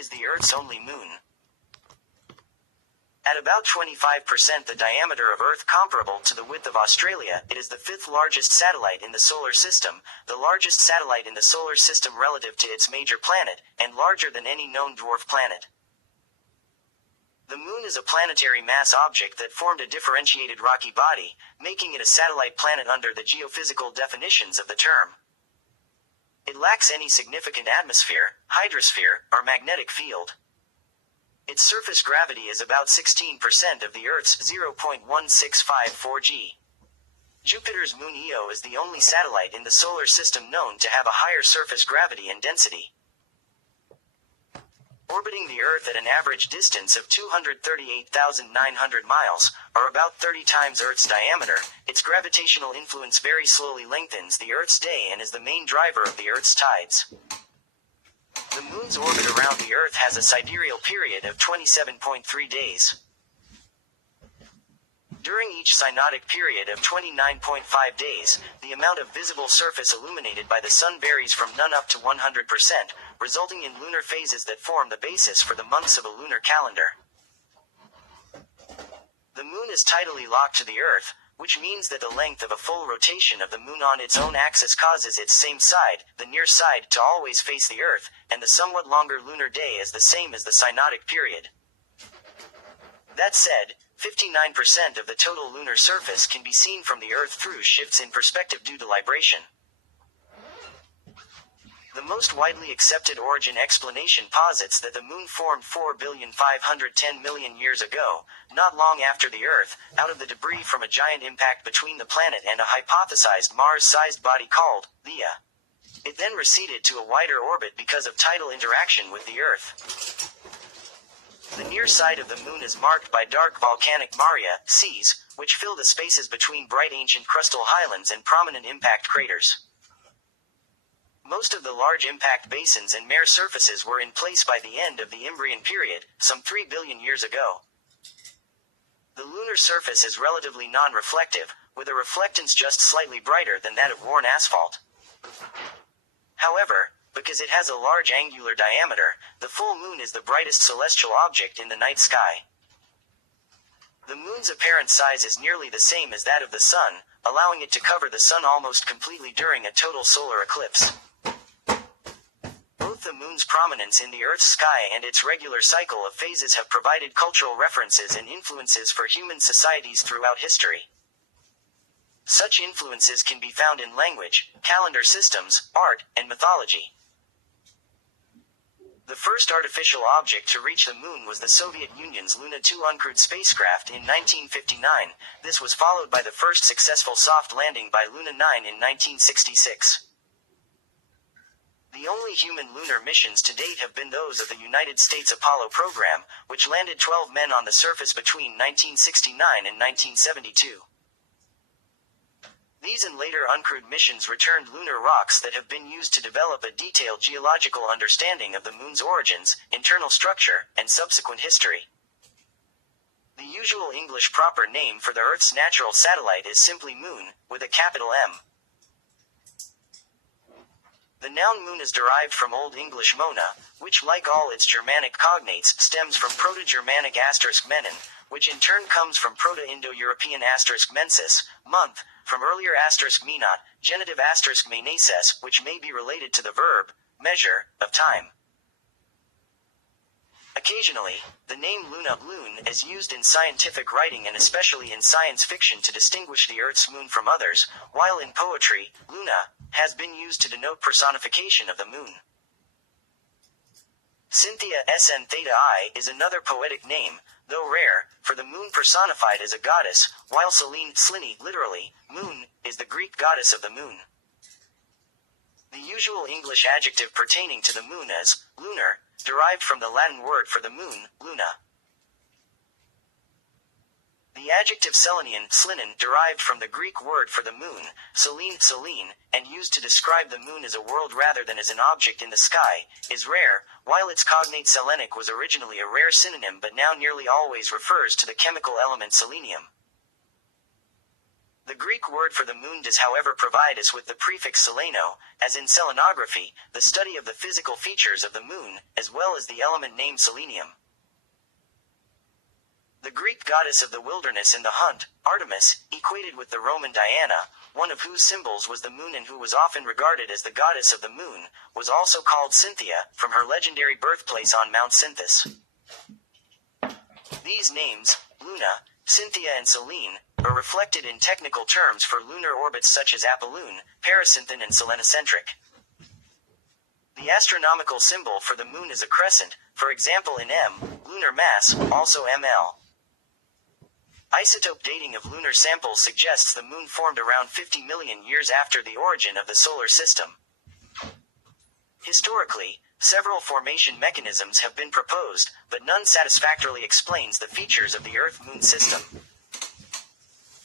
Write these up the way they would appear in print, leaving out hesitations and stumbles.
is the Earth's only moon. At about 25% the diameter of Earth, comparable to the width of Australia, it is the fifth largest satellite in the solar system, the largest satellite in the solar system relative to its major planet, and larger than any known dwarf planet. The Moon is a planetary mass object that formed a differentiated rocky body, making it a satellite planet under the geophysical definitions of the term. It lacks any significant atmosphere, hydrosphere, or magnetic field. Its surface gravity is about 16% of the Earth's 0.1654 g. Jupiter's moon Io is the only satellite in the solar system known to have a higher surface gravity and density. Orbiting the Earth at an average distance of 238,900 miles, or about 30 times Earth's diameter, its gravitational influence very slowly lengthens the Earth's day and is the main driver of the Earth's tides. The Moon's orbit around the Earth has a sidereal period of 27.3 days. During each synodic period of 29.5 days, the amount of visible surface illuminated by the Sun varies from none up to 100%, resulting in lunar phases that form the basis for the months of a lunar calendar. The Moon is tidally locked to the Earth, which means that the length of a full rotation of the Moon on its own axis causes its same side, the near side, to always face the Earth, and the somewhat longer lunar day is the same as the synodic period. That said, 59% of the total lunar surface can be seen from the Earth through shifts in perspective due to libration. The most widely accepted origin explanation posits that the Moon formed 4,510,000,000 years ago, not long after the Earth, out of the debris from a giant impact between the planet and a hypothesized Mars-sized body called Theia. It then receded to a wider orbit because of tidal interaction with the Earth. The near side of the Moon is marked by dark volcanic maria, seas, which fill the spaces between bright ancient crustal highlands and prominent impact craters. Most of the large impact basins and mare surfaces were in place by the end of the Imbrian period, some 3 billion years ago. The lunar surface is relatively non-reflective, with a reflectance just slightly brighter than that of worn asphalt. However, because it has a large angular diameter, the full Moon is the brightest celestial object in the night sky. The Moon's apparent size is nearly the same as that of the Sun, allowing it to cover the Sun almost completely during a total solar eclipse. Both the Moon's prominence in the Earth's sky and its regular cycle of phases have provided cultural references and influences for human societies throughout history. Such influences can be found in language, calendar systems, art, and mythology. The first artificial object to reach the Moon was the Soviet Union's Luna 2 uncrewed spacecraft in 1959. This was followed by the first successful soft landing by Luna 9 in 1966. The only human lunar missions to date have been those of the United States Apollo program, which landed 12 men on the surface between 1969 and 1972. These and later uncrewed missions returned lunar rocks that have been used to develop a detailed geological understanding of the Moon's origins, internal structure, and subsequent history. The usual English proper name for the Earth's natural satellite is simply Moon, with a capital M. The noun moon is derived from Old English mona, which, like all its Germanic cognates, stems from Proto-Germanic *menon, which in turn comes from Proto-Indo-European *mensis, month, from earlier *minot, genitive *menaces, which may be related to the verb, measure, of time. Occasionally, the name Luna, Lune, is used in scientific writing and especially in science fiction to distinguish the Earth's moon from others, while in poetry, Luna has been used to denote personification of the moon. Cynthia Sn Theta I is another poetic name, though rare, for the moon personified as a goddess, while Selene, Slini, literally, moon, is the Greek goddess of the moon. The usual English adjective pertaining to the moon is lunar, derived from the Latin word for the moon, luna. The adjective Selenian, slinin, derived from the Greek word for the moon, selene, selene, and used to describe the moon as a world rather than as an object in the sky, is rare, while its cognate selenic was originally a rare synonym but now nearly always refers to the chemical element selenium. The Greek word for the moon does however provide us with the prefix seleno, as in selenography, the study of the physical features of the moon, as well as the element named selenium. The Greek goddess of the wilderness and the hunt, Artemis, equated with the Roman Diana, one of whose symbols was the moon and who was often regarded as the goddess of the moon, was also called Cynthia, from her legendary birthplace on Mount Cynthus. These names, Luna, Cynthia and Selene, are reflected in technical terms for lunar orbits such as apollune, pericynthen and selenocentric. The astronomical symbol for the moon is a crescent, for example in lunar mass, also ml. Isotope dating of lunar samples suggests the moon formed around 50 million years after the origin of the solar system. Historically, several formation mechanisms have been proposed, but none satisfactorily explains the features of the Earth-Moon system.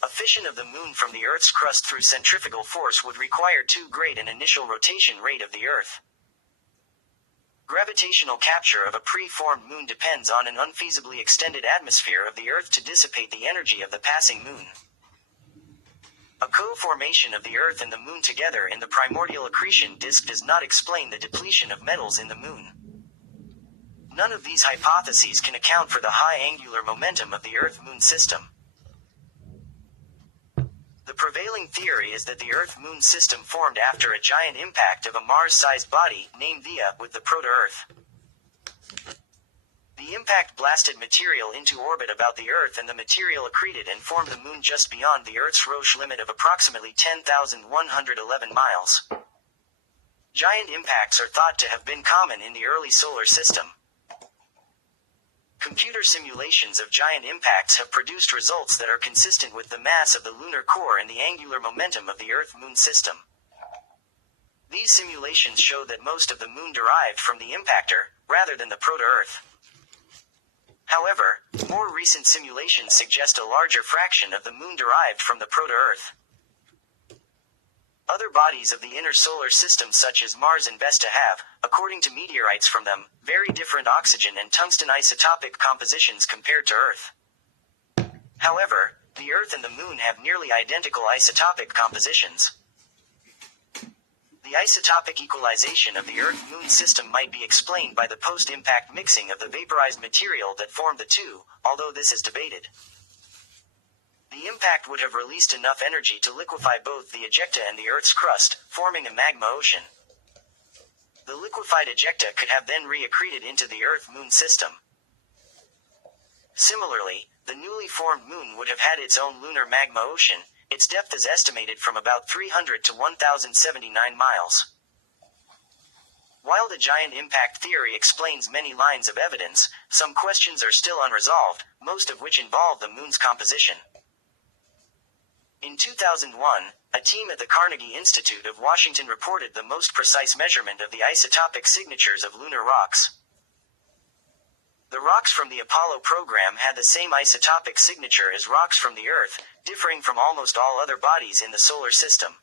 A fission of the moon from the Earth's crust through centrifugal force would require too great an initial rotation rate of the Earth. Gravitational capture of a pre-formed moon depends on an unfeasibly extended atmosphere of the Earth to dissipate the energy of the passing moon. A co-formation of the Earth and the moon together in the primordial accretion disk does not explain the depletion of metals in the moon. None of these hypotheses can account for the high angular momentum of the Earth-Moon system. The prevailing theory is that the Earth-Moon system formed after a giant impact of a Mars-sized body, named Theia, with the proto-Earth. The impact blasted material into orbit about the Earth and the material accreted and formed the Moon just beyond the Earth's Roche limit of approximately 10,111 miles. Giant impacts are thought to have been common in the early solar system. Computer simulations of giant impacts have produced results that are consistent with the mass of the lunar core and the angular momentum of the Earth-Moon system. These simulations show that most of the Moon derived from the impactor, rather than the proto-Earth. However, more recent simulations suggest a larger fraction of the Moon derived from the proto-Earth. Other bodies of the inner solar system such as Mars and Vesta have, according to meteorites from them, very different oxygen and tungsten isotopic compositions compared to Earth. However, the Earth and the Moon have nearly identical isotopic compositions. The isotopic equalization of the Earth-Moon system might be explained by the post-impact mixing of the vaporized material that formed the two, although this is debated. The impact would have released enough energy to liquefy both the ejecta and the Earth's crust, forming a magma ocean. The liquefied ejecta could have then reaccreted into the Earth-Moon system. Similarly, the newly formed Moon would have had its own lunar magma ocean. Its depth is estimated from about 300 to 1,079 miles. While the giant impact theory explains many lines of evidence, some questions are still unresolved, most of which involve the Moon's composition. In 2001, a team at the Carnegie Institute of Washington reported the most precise measurement of the isotopic signatures of lunar rocks. The rocks from the Apollo program had the same isotopic signature as rocks from the Earth, differing from almost all other bodies in the solar system.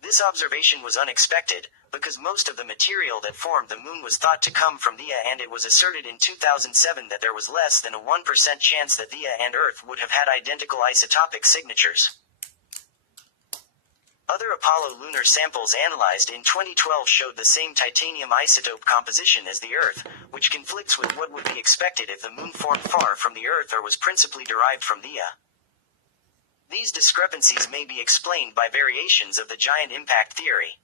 This observation was unexpected, because most of the material that formed the Moon was thought to come from Theia, and it was asserted in 2007 that there was less than a 1% chance that Theia and Earth would have had identical isotopic signatures. Other Apollo lunar samples analyzed in 2012 showed the same titanium isotope composition as the Earth, which conflicts with what would be expected if the Moon formed far from the Earth or was principally derived from Theia. These discrepancies may be explained by variations of the giant impact theory.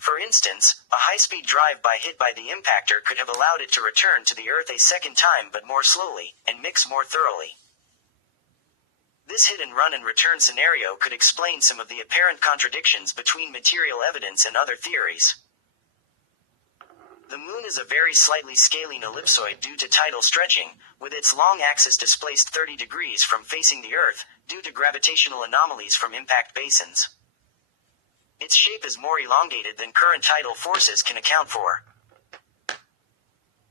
For instance, a high-speed drive-by hit by the impactor could have allowed it to return to the Earth a second time but more slowly, and mix more thoroughly. This hit-and-run-and-return scenario could explain some of the apparent contradictions between material evidence and other theories. The Moon is a very slightly scalene ellipsoid due to tidal stretching, with its long axis displaced 30 degrees from facing the Earth, due to gravitational anomalies from impact basins. Its shape is more elongated than current tidal forces can account for.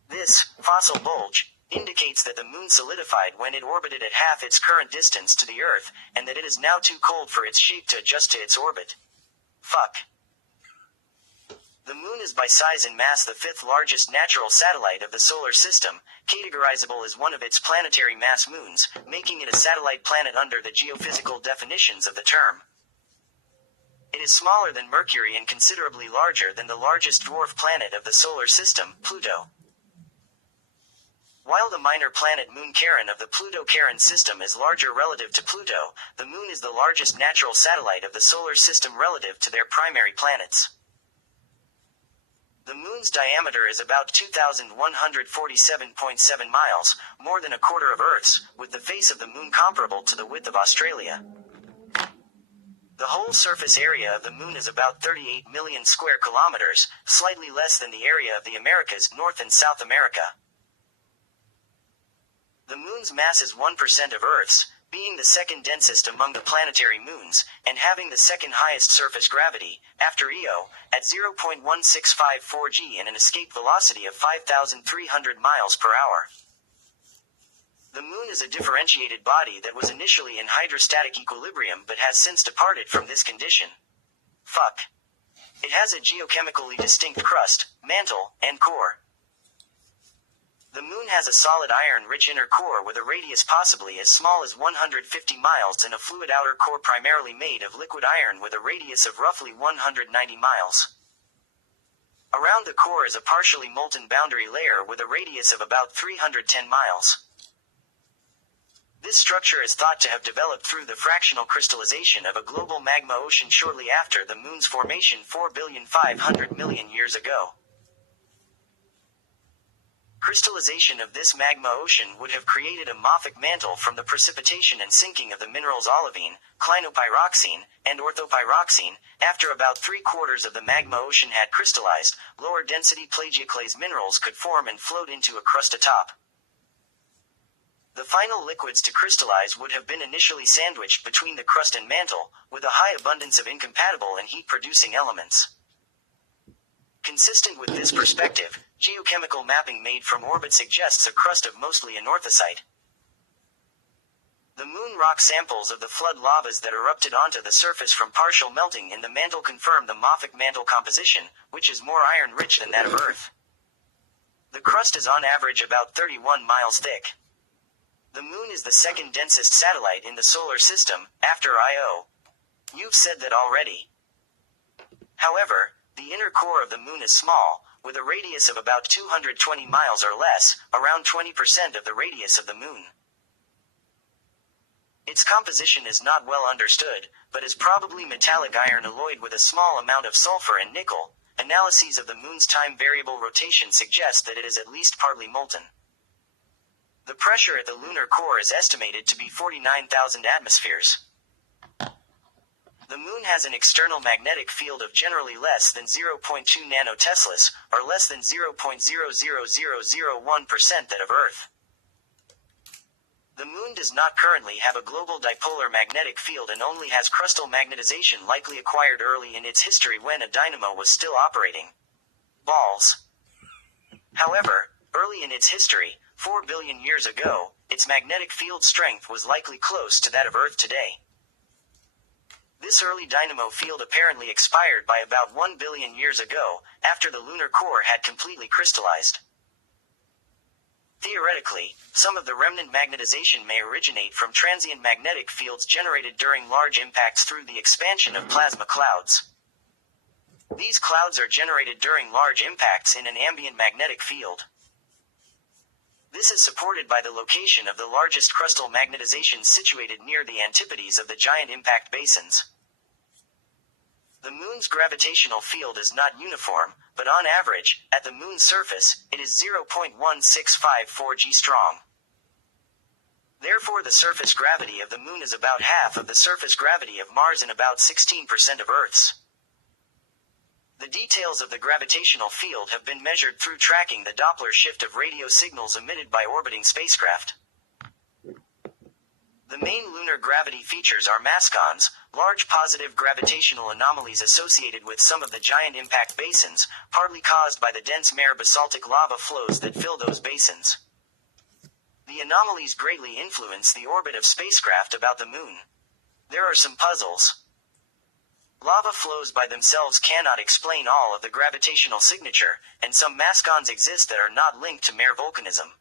This fossil bulge indicates that the Moon solidified when it orbited at half its current distance to the Earth, and that it is now too cold for its shape to adjust to its orbit. The Moon is is by size and mass the fifth largest natural satellite of the solar system, categorizable as one of its planetary mass moons, making it a satellite planet under the geophysical definitions of the term. It is smaller than Mercury and considerably larger than the largest dwarf planet of the solar system, Pluto. While the minor planet Moon Charon of the Pluto-Charon system is larger relative to Pluto, the Moon is the largest natural satellite of the solar system relative to their primary planets. The Moon's diameter is about 2,147.7 miles, more than a quarter of Earth's, with the face of the Moon comparable to the width of Australia. The whole surface area of the Moon is about 38 million square kilometers, slightly less than the area of the Americas, North and South America. The Moon's mass is 1% of Earth's, being the second densest among the planetary moons, and having the second highest surface gravity, after Io, at 0.1654 g and an escape velocity of 5,300 miles per hour. The Moon is a differentiated body that was initially in hydrostatic equilibrium but has since departed from this condition. It has a geochemically distinct crust, mantle, and core. The Moon has a solid iron-rich inner core with a radius possibly as small as 150 miles and a fluid outer core primarily made of liquid iron with a radius of roughly 190 miles. Around the core is a partially molten boundary layer with a radius of about 310 miles. This structure is thought to have developed through the fractional crystallization of a global magma ocean shortly after the Moon's formation 4,500,000,000 years ago. Crystallization of this magma ocean would have created a mafic mantle from the precipitation and sinking of the minerals olivine, clinopyroxene, and orthopyroxene. After about 3/4 of the magma ocean had crystallized, lower density plagioclase minerals could form and float into a crust atop. The final liquids to crystallize would have been initially sandwiched between the crust and mantle, with a high abundance of incompatible and heat-producing elements. Consistent with this perspective, geochemical mapping made from orbit suggests a crust of mostly anorthosite. The Moon rock samples of the flood lavas that erupted onto the surface from partial melting in the mantle confirm the mafic mantle composition, which is more iron-rich than that of Earth. The crust is on average about 31 miles thick. The Moon is the second densest satellite in the solar system, after Io. You've said that already. However, the inner core of the Moon is small, with a radius of about 220 miles or less, around 20% of the radius of the Moon. Its composition is not well understood, but is probably metallic iron alloyed with a small amount of sulfur and nickel. Analyses of the Moon's time-variable rotation suggest that it is at least partly molten. The pressure at the lunar core is estimated to be 49,000 atmospheres. The Moon has an external magnetic field of generally less than 0.2 nanoteslas, or less than 0.00001% that of Earth. The Moon does not currently have a global dipolar magnetic field and only has crustal magnetization likely acquired early in its history when a dynamo was still operating. Balls. However, early in its history, 4 billion years ago, its magnetic field strength was likely close to that of Earth today. This early dynamo field apparently expired by about 1 billion years ago, after the lunar core had completely crystallized. Theoretically, some of the remnant magnetization may originate from transient magnetic fields generated during large impacts through the expansion of plasma clouds. These clouds are generated during large impacts in an ambient magnetic field. This is supported by the location of the largest crustal magnetizations situated near the antipodes of the giant impact basins. The Moon's gravitational field is not uniform, but on average, at the Moon's surface, it is 0.1654 g strong. Therefore, the surface gravity of the Moon is about half of the surface gravity of Mars and about 16% of Earth's. The details of the gravitational field have been measured through tracking the Doppler shift of radio signals emitted by orbiting spacecraft. The main lunar gravity features are mascons, large positive gravitational anomalies associated with some of the giant impact basins, partly caused by the dense mare basaltic lava flows that fill those basins. The anomalies greatly influence the orbit of spacecraft about the Moon. There are some puzzles. Lava flows by themselves cannot explain all of the gravitational signature, and some mascons exist that are not linked to mere volcanism.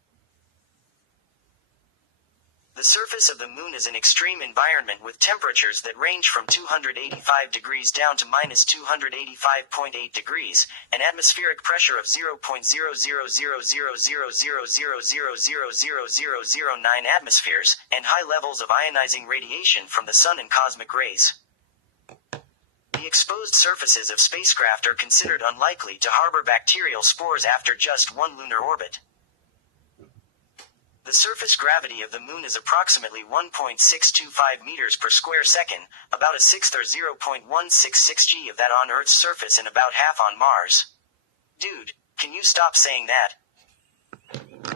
The surface of the moon is an extreme environment with temperatures that range from 285 degrees down to minus 285.8 degrees, an atmospheric pressure of 0.0000000000009 atmospheres, and high levels of ionizing radiation from the sun and cosmic rays. The exposed surfaces of spacecraft are considered unlikely to harbor bacterial spores after just one lunar orbit. The surface gravity of the moon is approximately 1.625 meters per square second, about a sixth or 0.166 g of that on Earth's surface and about half on Mars. Dude, can you stop saying that?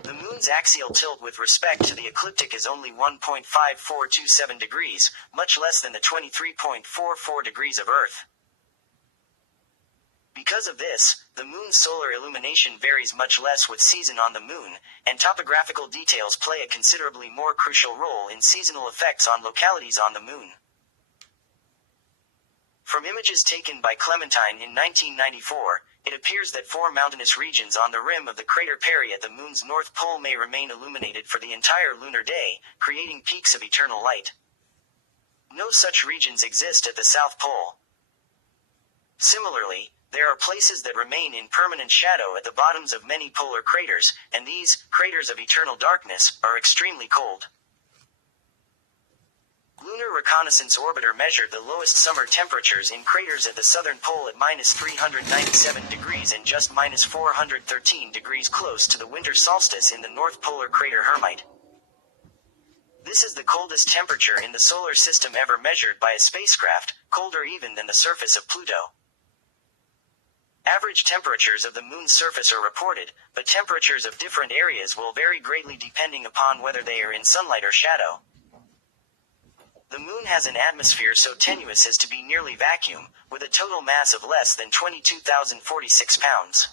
The moon's axial tilt with respect to the ecliptic is only 1.5427 degrees, much less than the 23.44 degrees of Earth. Because of this, the moon's solar illumination varies much less with season on the moon, and topographical details play a considerably more crucial role in seasonal effects on localities on the moon. From images taken by Clementine in 1994, it appears that 4 mountainous regions on the rim of the crater Perry at the moon's north pole may remain illuminated for the entire lunar day, creating peaks of eternal light. No such regions exist at the South Pole. Similarly, there are places that remain in permanent shadow at the bottoms of many polar craters, and these, craters of eternal darkness, are extremely cold. Lunar Reconnaissance Orbiter measured the lowest summer temperatures in craters at the southern pole at minus 397 degrees and just minus 413 degrees close to the winter solstice in the north polar crater Hermite. This is the coldest temperature in the solar system ever measured by a spacecraft, colder even than the surface of Pluto. Average temperatures of the moon's surface are reported, but temperatures of different areas will vary greatly depending upon whether they are in sunlight or shadow. The moon has an atmosphere so tenuous as to be nearly vacuum, with a total mass of less than 22,046 pounds.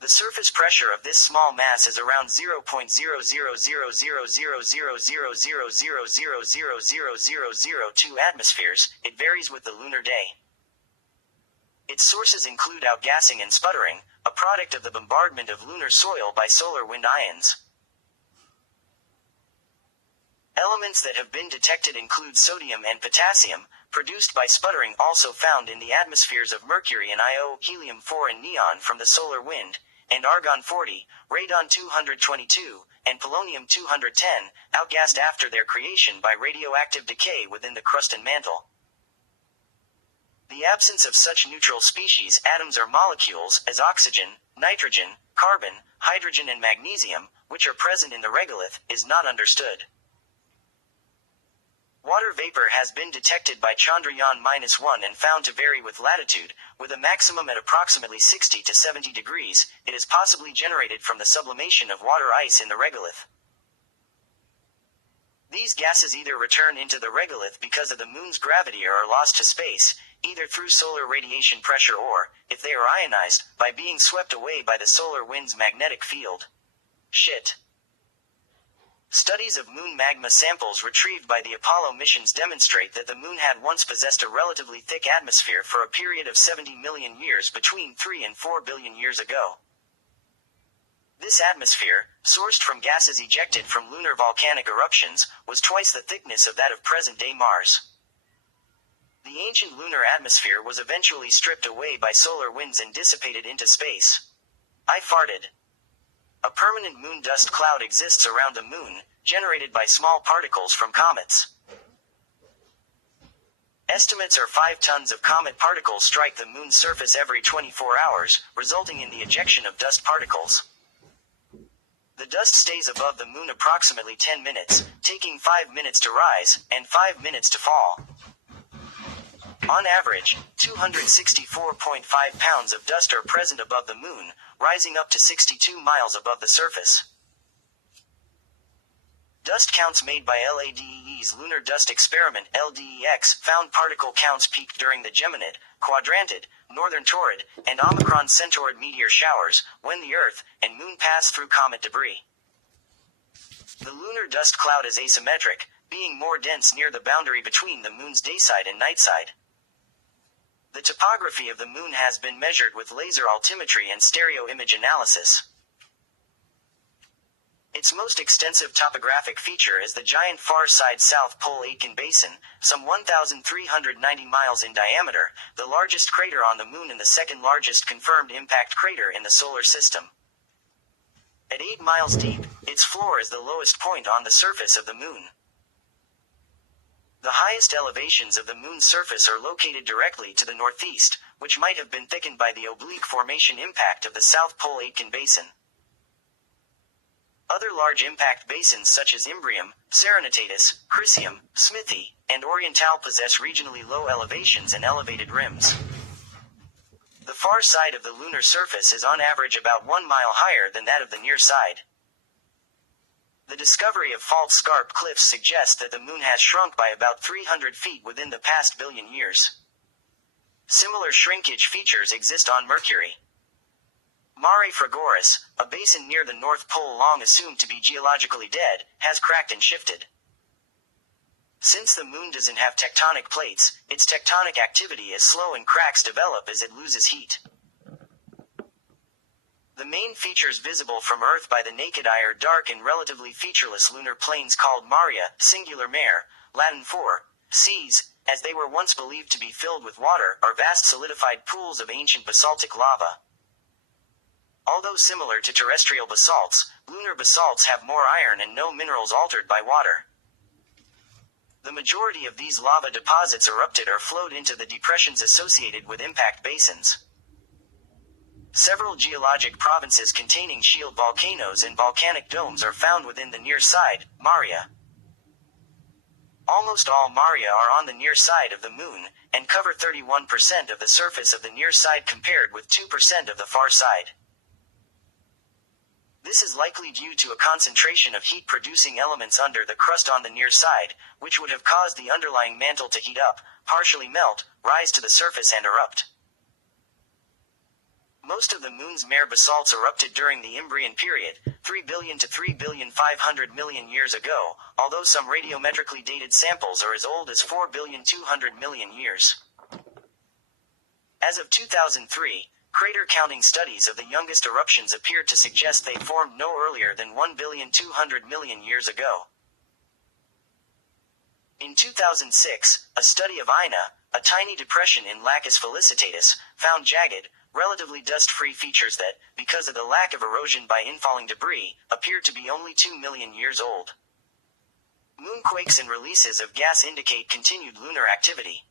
The surface pressure of this small mass is around 0.000000000000002 atmospheres. It varies with the lunar day. Its sources include outgassing and sputtering, a product of the bombardment of lunar soil by solar wind ions. Elements that have been detected include sodium and potassium, produced by sputtering, also found in the atmospheres of Mercury and Io, helium-4 and neon from the solar wind, and argon-40, radon-222, and polonium-210, outgassed after their creation by radioactive decay within the crust and mantle. The absence of such neutral species atoms or molecules as oxygen, nitrogen, carbon, hydrogen and magnesium, which are present in the regolith, is not understood. Water vapor has been detected by Chandrayaan-1 and found to vary with latitude, with a maximum at approximately 60 to 70 degrees. It is possibly generated from the sublimation of water ice in the regolith. These gases either return into the regolith because of the moon's gravity or are lost to space, either through solar radiation pressure or, if they are ionized, by being swept away by the solar wind's magnetic field. Shit. Studies of moon magma samples retrieved by the Apollo missions demonstrate that the moon had once possessed a relatively thick atmosphere for a period of 70 million years between 3 and 4 billion years ago. This atmosphere, sourced from gases ejected from lunar volcanic eruptions, was twice the thickness of that of present-day Mars. The ancient lunar atmosphere was eventually stripped away by solar winds and dissipated into space. I farted. A permanent moon dust cloud exists around the moon, generated by small particles from comets. Estimates are 5 tons of comet particles strike the moon's surface every 24 hours, resulting in the ejection of dust particles. The dust stays above the moon approximately 10 minutes, taking 5 minutes to rise, and 5 minutes to fall. On average, 264.5 pounds of dust are present above the moon, rising up to 62 miles above the surface. Dust counts made by LADEE's Lunar Dust Experiment (LDEX) found particle counts peaked during the Geminid, Quadrantid, Northern Taurid, and Omicron Centaurid meteor showers, when the Earth and Moon pass through comet debris. The lunar dust cloud is asymmetric, being more dense near the boundary between the moon's dayside and nightside. The topography of the moon has been measured with laser altimetry and stereo image analysis. Its most extensive topographic feature is the giant far-side South Pole Aitken Basin, some 1,390 miles in diameter, the largest crater on the moon and the second largest confirmed impact crater in the solar system. At 8 miles deep, its floor is the lowest point on the surface of the moon. The highest elevations of the moon's surface are located directly to the northeast, which might have been thickened by the oblique formation impact of the South Pole Aitken Basin. Other large impact basins such as Imbrium, Serenitatis, Chrysium, Smithy, and Oriental possess regionally low elevations and elevated rims. The far side of the lunar surface is on average about 1 mile higher than that of the near side. The discovery of fault scarp cliffs suggests that the moon has shrunk by about 300 feet within the past billion years. Similar shrinkage features exist on Mercury. Mare Frigoris, a basin near the North Pole long assumed to be geologically dead, has cracked and shifted. Since the moon doesn't have tectonic plates, its tectonic activity is slow and cracks develop as it loses heat. The main features visible from Earth by the naked eye are dark and relatively featureless lunar plains called maria, singular mare, Latin for seas, as they were once believed to be filled with water, are vast solidified pools of ancient basaltic lava. Although similar to terrestrial basalts, lunar basalts have more iron and no minerals altered by water. The majority of these lava deposits erupted or flowed into the depressions associated with impact basins. Several geologic provinces containing shield volcanoes and volcanic domes are found within the near side, maria. Almost all maria are on the near side of the moon, and cover 31% of the surface of the near side compared with 2% of the far side. This is likely due to a concentration of heat-producing elements under the crust on the near side, which would have caused the underlying mantle to heat up, partially melt, rise to the surface and erupt. Most of the moon's mare basalts erupted during the Imbrian period, 3 billion to 3,500 million years ago, although some radiometrically dated samples are as old as 4,200 million years. As of 2003, crater counting studies of the youngest eruptions appeared to suggest they formed no earlier than 1,200 million years ago. In 2006, a study of Ina, a tiny depression in Lacus felicitatus, found jagged, relatively dust-free features that, because of the lack of erosion by infalling debris, appear to be only 2 million years old. Moonquakes and releases of gas indicate continued lunar activity.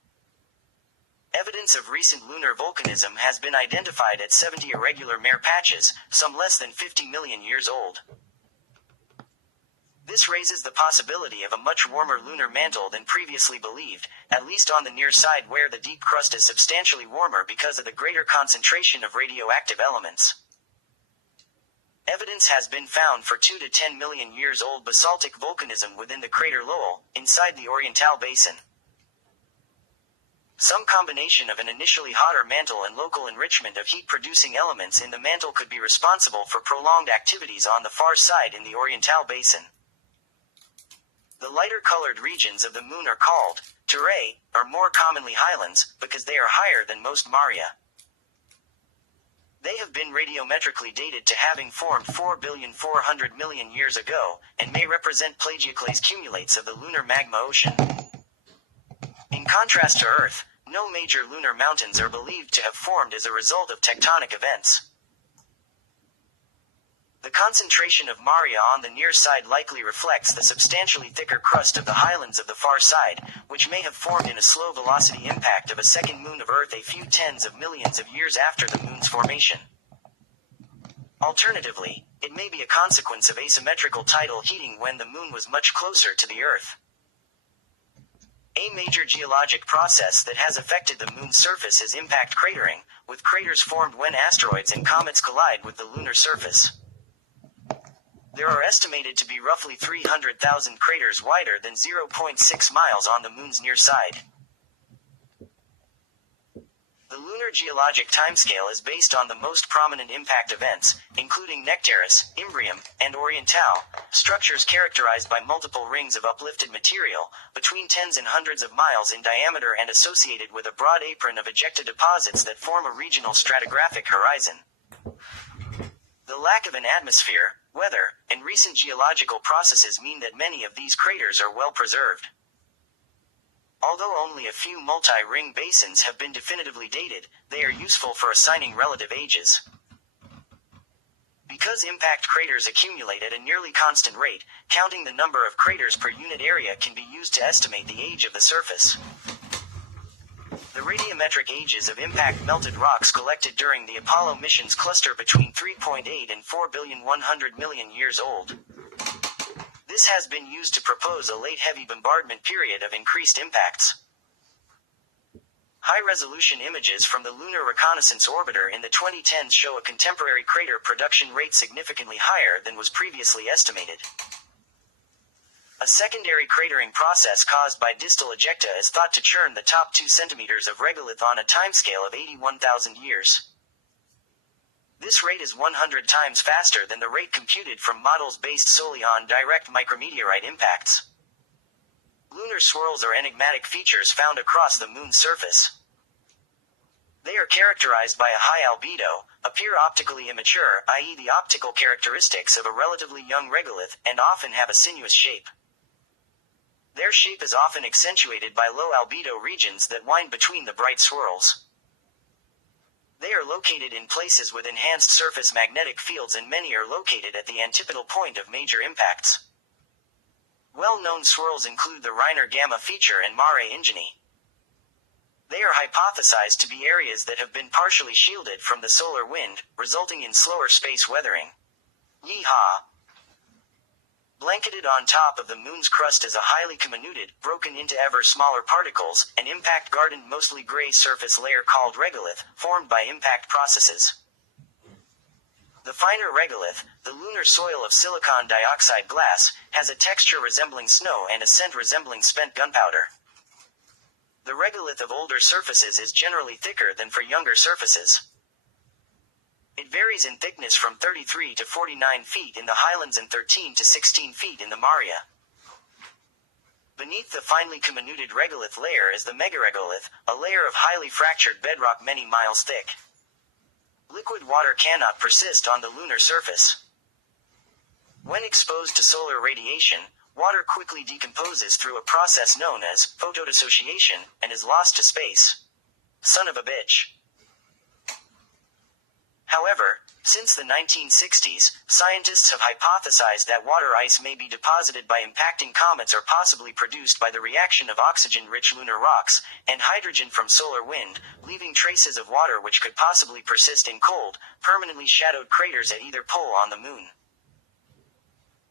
Evidence of recent lunar volcanism has been identified at 70 irregular mare patches, some less than 50 million years old. This raises the possibility of a much warmer lunar mantle than previously believed, at least on the near side where the deep crust is substantially warmer because of the greater concentration of radioactive elements. Evidence has been found for 2 to 10 million years old basaltic volcanism within the crater Lowell, inside the Oriental Basin. Some combination of an initially hotter mantle and local enrichment of heat-producing elements in the mantle could be responsible for prolonged activities on the far side in the Oriental Basin. The lighter-colored regions of the moon are called terrae, or more commonly highlands, because they are higher than most maria. They have been radiometrically dated to having formed 4,400 million years ago, and may represent plagioclase cumulates of the lunar magma ocean. In contrast to Earth, no major lunar mountains are believed to have formed as a result of tectonic events. The concentration of maria on the near side likely reflects the substantially thicker crust of the highlands of the far side, which may have formed in a slow velocity impact of a second moon of Earth a few tens of millions of years after the moon's formation. Alternatively, it may be a consequence of asymmetrical tidal heating when the moon was much closer to the Earth. A major geologic process that has affected the moon's surface is impact cratering, with craters formed when asteroids and comets collide with the lunar surface. There are estimated to be roughly 300,000 craters wider than 0.6 miles on the moon's near side. The lunar geologic timescale is based on the most prominent impact events, including Nectaris, Imbrium, and Oriental, structures characterized by multiple rings of uplifted material, between tens and hundreds of miles in diameter and associated with a broad apron of ejecta deposits that form a regional stratigraphic horizon. The lack of an atmosphere, weather, and recent geological processes mean that many of these craters are well preserved. Although only a few multi-ring basins have been definitively dated, they are useful for assigning relative ages. Because impact craters accumulate at a nearly constant rate, counting the number of craters per unit area can be used to estimate the age of the surface. The radiometric ages of impact melted rocks collected during the Apollo missions cluster between 3.8 and 4,100,000,000 years old. This has been used to propose a late heavy bombardment period of increased impacts. High-resolution images from the Lunar Reconnaissance Orbiter in the 2010s show a contemporary crater production rate significantly higher than was previously estimated. A secondary cratering process caused by distal ejecta is thought to churn the top 2 centimeters of regolith on a timescale of 81,000 years. This rate is 100 times faster than the rate computed from models based solely on direct micrometeorite impacts. Lunar swirls are enigmatic features found across the Moon's surface. They are characterized by a high albedo, appear optically immature, i.e. the optical characteristics of a relatively young regolith, and often have a sinuous shape. Their shape is often accentuated by low albedo regions that wind between the bright swirls. They are located in places with enhanced surface magnetic fields, and many are located at the antipodal point of major impacts. Well-known swirls include the Reiner Gamma feature and Mare Ingeni. They are hypothesized to be areas that have been partially shielded from the solar wind, resulting in slower space weathering. Yeehaw! Blanketed on top of the Moon's crust is a highly comminuted, broken into ever smaller particles, an impact-gardened mostly gray surface layer called regolith, formed by impact processes. The finer regolith, the lunar soil of silicon dioxide glass, has a texture resembling snow and a scent resembling spent gunpowder. The regolith of older surfaces is generally thicker than for younger surfaces. It varies in thickness from 33 to 49 feet in the highlands and 13 to 16 feet in the Maria. Beneath the finely comminuted regolith layer is the megaregolith, a layer of highly fractured bedrock many miles thick. Liquid water cannot persist on the lunar surface. When exposed to solar radiation, water quickly decomposes through a process known as photodissociation and is lost to space. Son of a bitch. However, since the 1960s, scientists have hypothesized that water ice may be deposited by impacting comets or possibly produced by the reaction of oxygen-rich lunar rocks and hydrogen from solar wind, leaving traces of water which could possibly persist in cold, permanently shadowed craters at either pole on the Moon.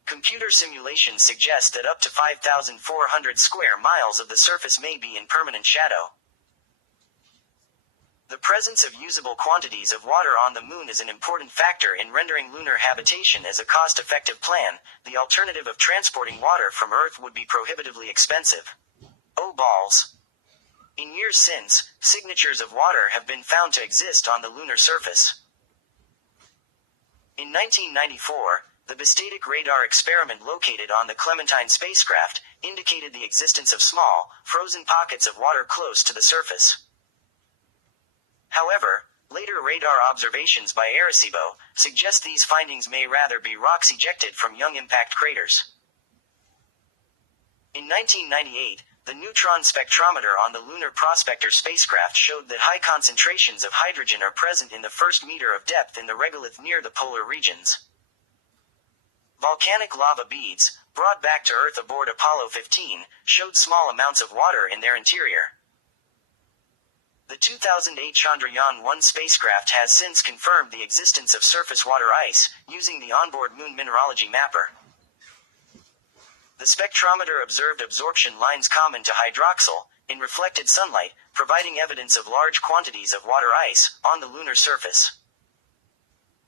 Computer simulations suggest that up to 5,400 square miles of the surface may be in permanent shadow. The presence of usable quantities of water on the Moon is an important factor in rendering lunar habitation as a cost-effective plan. The alternative of transporting water from Earth would be prohibitively expensive. Oh balls. In years since, signatures of water have been found to exist on the lunar surface. In 1994, the Bistatic radar experiment located on the Clementine spacecraft indicated the existence of small, frozen pockets of water close to the surface. However, later radar observations by Arecibo suggest these findings may rather be rocks ejected from young impact craters. In 1998, the neutron spectrometer on the Lunar Prospector spacecraft showed that high concentrations of hydrogen are present in the first meter of depth in the regolith near the polar regions. Volcanic lava beads, brought back to Earth aboard Apollo 15, showed small amounts of water in their interior. The 2008 Chandrayaan-1 spacecraft has since confirmed the existence of surface water ice, using the onboard Moon Mineralogy Mapper. The spectrometer observed absorption lines common to hydroxyl, in reflected sunlight, providing evidence of large quantities of water ice, on the lunar surface.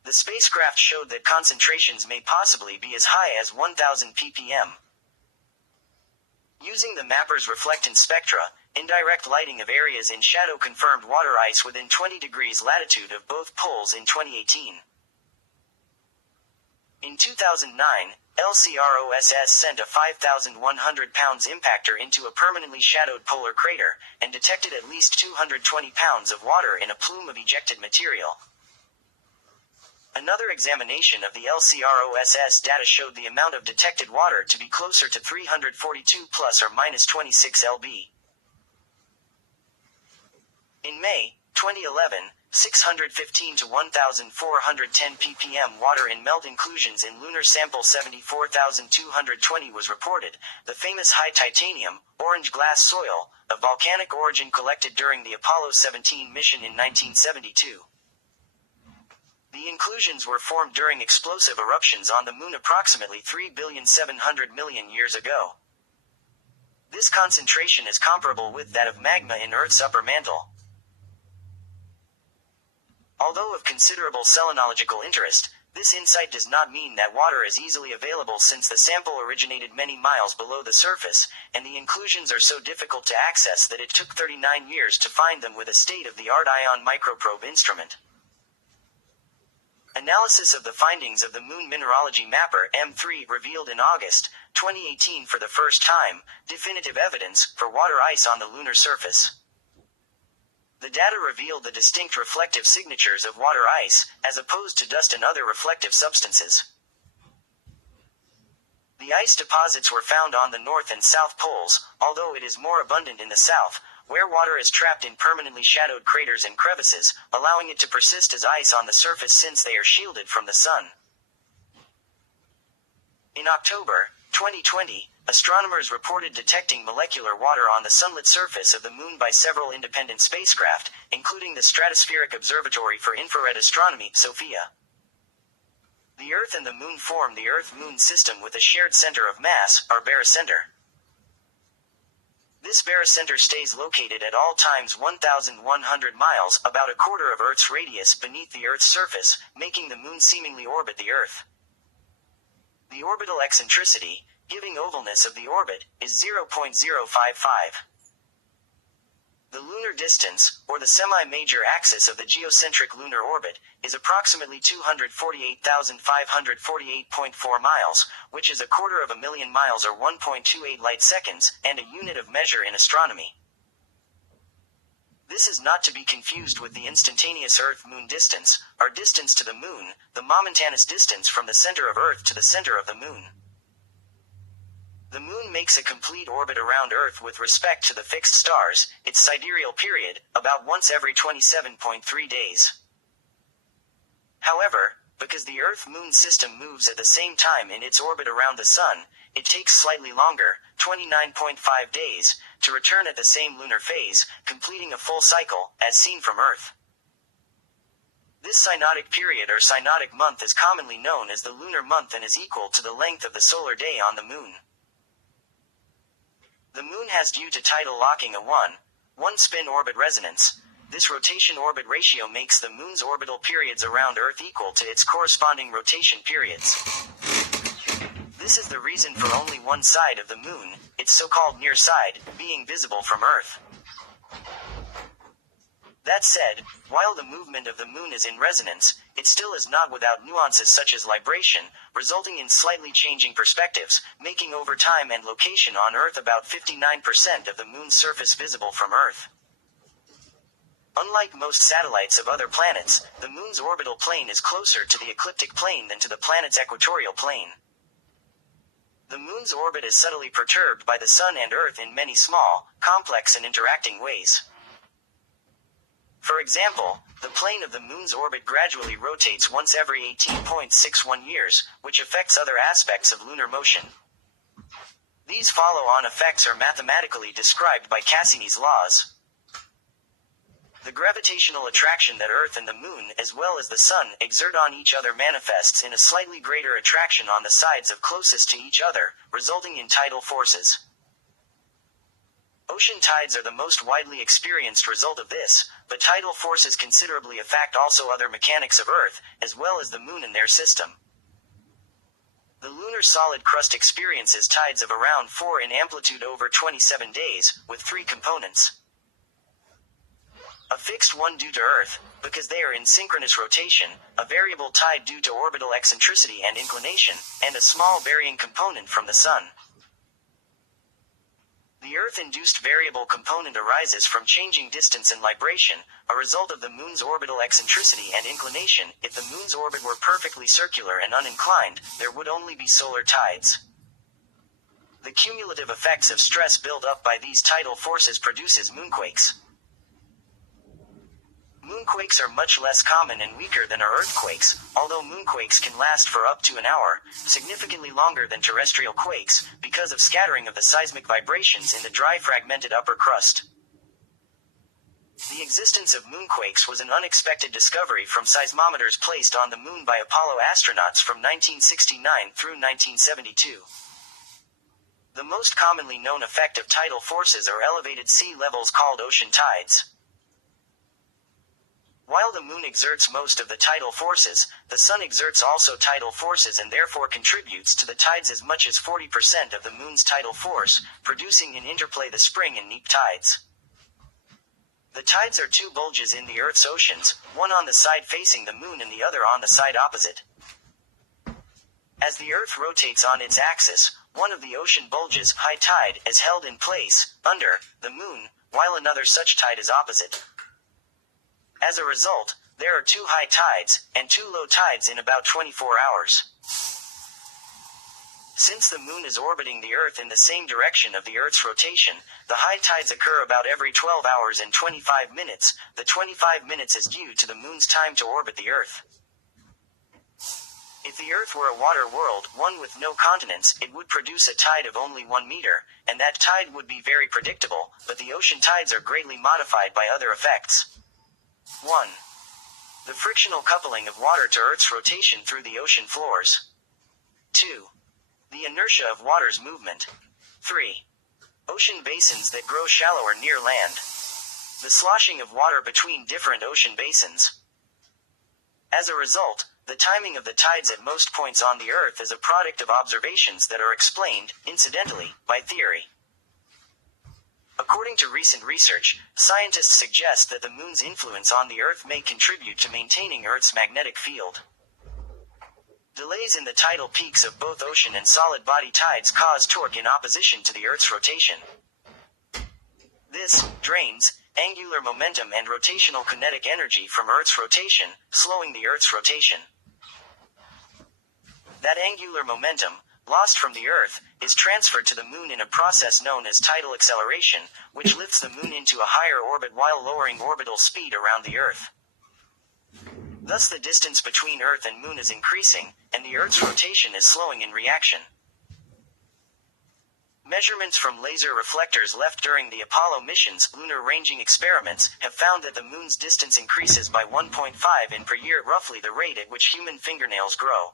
The spacecraft showed that concentrations may possibly be as high as 1,000 ppm. Using the mapper's reflectance spectra, Indirect lighting of areas in shadow confirmed water ice within 20 degrees latitude of both poles in 2018. In 2009, LCROSS sent a 5,100 pounds impactor into a permanently shadowed polar crater, and detected at least 220 pounds of water in a plume of ejected material. Another examination of the LCROSS data showed the amount of detected water to be closer to 342 plus or minus 26 lb. In May 2011, 615 to 1,410 ppm water in melt inclusions in lunar sample 74,220 was reported. The famous high titanium, orange glass soil, of volcanic origin collected during the Apollo 17 mission in 1972. The inclusions were formed during explosive eruptions on the Moon approximately 3,700,000,000 years ago. This concentration is comparable with that of magma in Earth's upper mantle. Although of considerable selenological interest, this insight does not mean that water is easily available since the sample originated many miles below the surface, and the inclusions are so difficult to access that it took 39 years to find them with a state-of-the-art ion microprobe instrument. Analysis of the findings of the Moon Mineralogy Mapper M3 revealed in August 2018 for the first time definitive evidence for water ice on the lunar surface. The data revealed the distinct reflective signatures of water ice, as opposed to dust and other reflective substances. The ice deposits were found on the north and south poles, although it is more abundant in the south, where water is trapped in permanently shadowed craters and crevices, allowing it to persist as ice on the surface since they are shielded from the sun. In October 2020, astronomers reported detecting molecular water on the sunlit surface of the Moon by several independent spacecraft, including the Stratospheric Observatory for Infrared Astronomy, SOFIA. The Earth and the Moon form the Earth-Moon system with a shared center of mass, our barycenter. This barycenter stays located at all times 1,100 miles, about a quarter of Earth's radius, beneath the Earth's surface, making the Moon seemingly orbit the Earth. The orbital eccentricity, giving ovalness of the orbit, is 0.055. The lunar distance, or the semi-major axis of the geocentric lunar orbit, is approximately 248,548.4 miles, which is a quarter of a million miles or 1.28 light seconds, and a unit of measure in astronomy. This is not to be confused with the instantaneous Earth-Moon distance, our distance to the Moon, the momentaneous distance from the center of Earth to the center of the Moon. The Moon makes a complete orbit around Earth with respect to the fixed stars, its sidereal period, about once every 27.3 days. However, because the Earth-Moon system moves at the same time in its orbit around the Sun, it takes slightly longer, 29.5 days, to return at the same lunar phase, completing a full cycle, as seen from Earth. This synodic period or synodic month is commonly known as the lunar month and is equal to the length of the solar day on the Moon. The Moon has, due to tidal locking, a 1 spin orbit resonance. This rotation-orbit ratio makes the Moon's orbital periods around Earth equal to its corresponding rotation periods. This is the reason for only one side of the Moon, its so-called near side, being visible from Earth. That said, while the movement of the Moon is in resonance, it still is not without nuances such as libration, resulting in slightly changing perspectives, making over time and location on Earth about 59% of the Moon's surface visible from Earth. Unlike most satellites of other planets, the Moon's orbital plane is closer to the ecliptic plane than to the planet's equatorial plane. The Moon's orbit is subtly perturbed by the Sun and Earth in many small, complex and interacting ways. For example, the plane of the Moon's orbit gradually rotates once every 18.61 years, which affects other aspects of lunar motion. These follow-on effects are mathematically described by Cassini's laws. The gravitational attraction that Earth and the Moon, as well as the Sun, exert on each other manifests in a slightly greater attraction on the sides of closest to each other, resulting in tidal forces. Ocean tides are the most widely experienced result of this, but tidal forces considerably affect also other mechanics of Earth, as well as the Moon and their system. The lunar solid crust experiences tides of around 4 in amplitude over 27 days, with 3 components. A fixed one due to Earth, because they are in synchronous rotation, a variable tide due to orbital eccentricity and inclination, and a small varying component from the Sun. The Earth-induced variable component arises from changing distance and libration, a result of the Moon's orbital eccentricity and inclination. If the Moon's orbit were perfectly circular and uninclined, there would only be solar tides. The cumulative effects of stress built up by these tidal forces produces moonquakes. Moonquakes are much less common and weaker than are earthquakes, although moonquakes can last for up to an hour, significantly longer than terrestrial quakes, because of scattering of the seismic vibrations in the dry fragmented upper crust. The existence of moonquakes was an unexpected discovery from seismometers placed on the Moon by Apollo astronauts from 1969 through 1972. The most commonly known effect of tidal forces are elevated sea levels called ocean tides. While the Moon exerts most of the tidal forces, the Sun exerts also tidal forces and therefore contributes to the tides as much as 40% of the Moon's tidal force, producing in interplay the spring and neap tides. The tides are 2 bulges in the Earth's oceans, one on the side facing the Moon and the other on the side opposite. As the Earth rotates on its axis, one of the ocean bulges, high tide, is held in place, under, the Moon, while another such tide is opposite. As a result, there are 2 high tides, and 2 low tides in about 24 hours. Since the Moon is orbiting the Earth in the same direction of the Earth's rotation, the high tides occur about every 12 hours and 25 minutes. The 25 minutes is due to the Moon's time to orbit the Earth. If the Earth were a water world, one with no continents, it would produce a tide of only 1 meter, and that tide would be very predictable, but the ocean tides are greatly modified by other effects. 1. The frictional coupling of water to Earth's rotation through the ocean floors. 2. The inertia of water's movement. 3. Ocean basins that grow shallower near land. The sloshing of water between different ocean basins. As a result, the timing of the tides at most points on the Earth is a product of observations that are explained, incidentally, by theory. According to recent research, scientists suggest that the Moon's influence on the Earth may contribute to maintaining Earth's magnetic field. Delays in the tidal peaks of both ocean and solid body tides cause torque in opposition to the Earth's rotation. This drains angular momentum and rotational kinetic energy from Earth's rotation, slowing the Earth's rotation. That angular momentum, lost from the Earth, is transferred to the Moon in a process known as tidal acceleration, which lifts the Moon into a higher orbit while lowering orbital speed around the Earth. Thus the distance between Earth and Moon is increasing, and the Earth's rotation is slowing in reaction. Measurements from laser reflectors left during the Apollo mission's lunar ranging experiments have found that the Moon's distance increases by 1.5 in per year, roughly the rate at which human fingernails grow.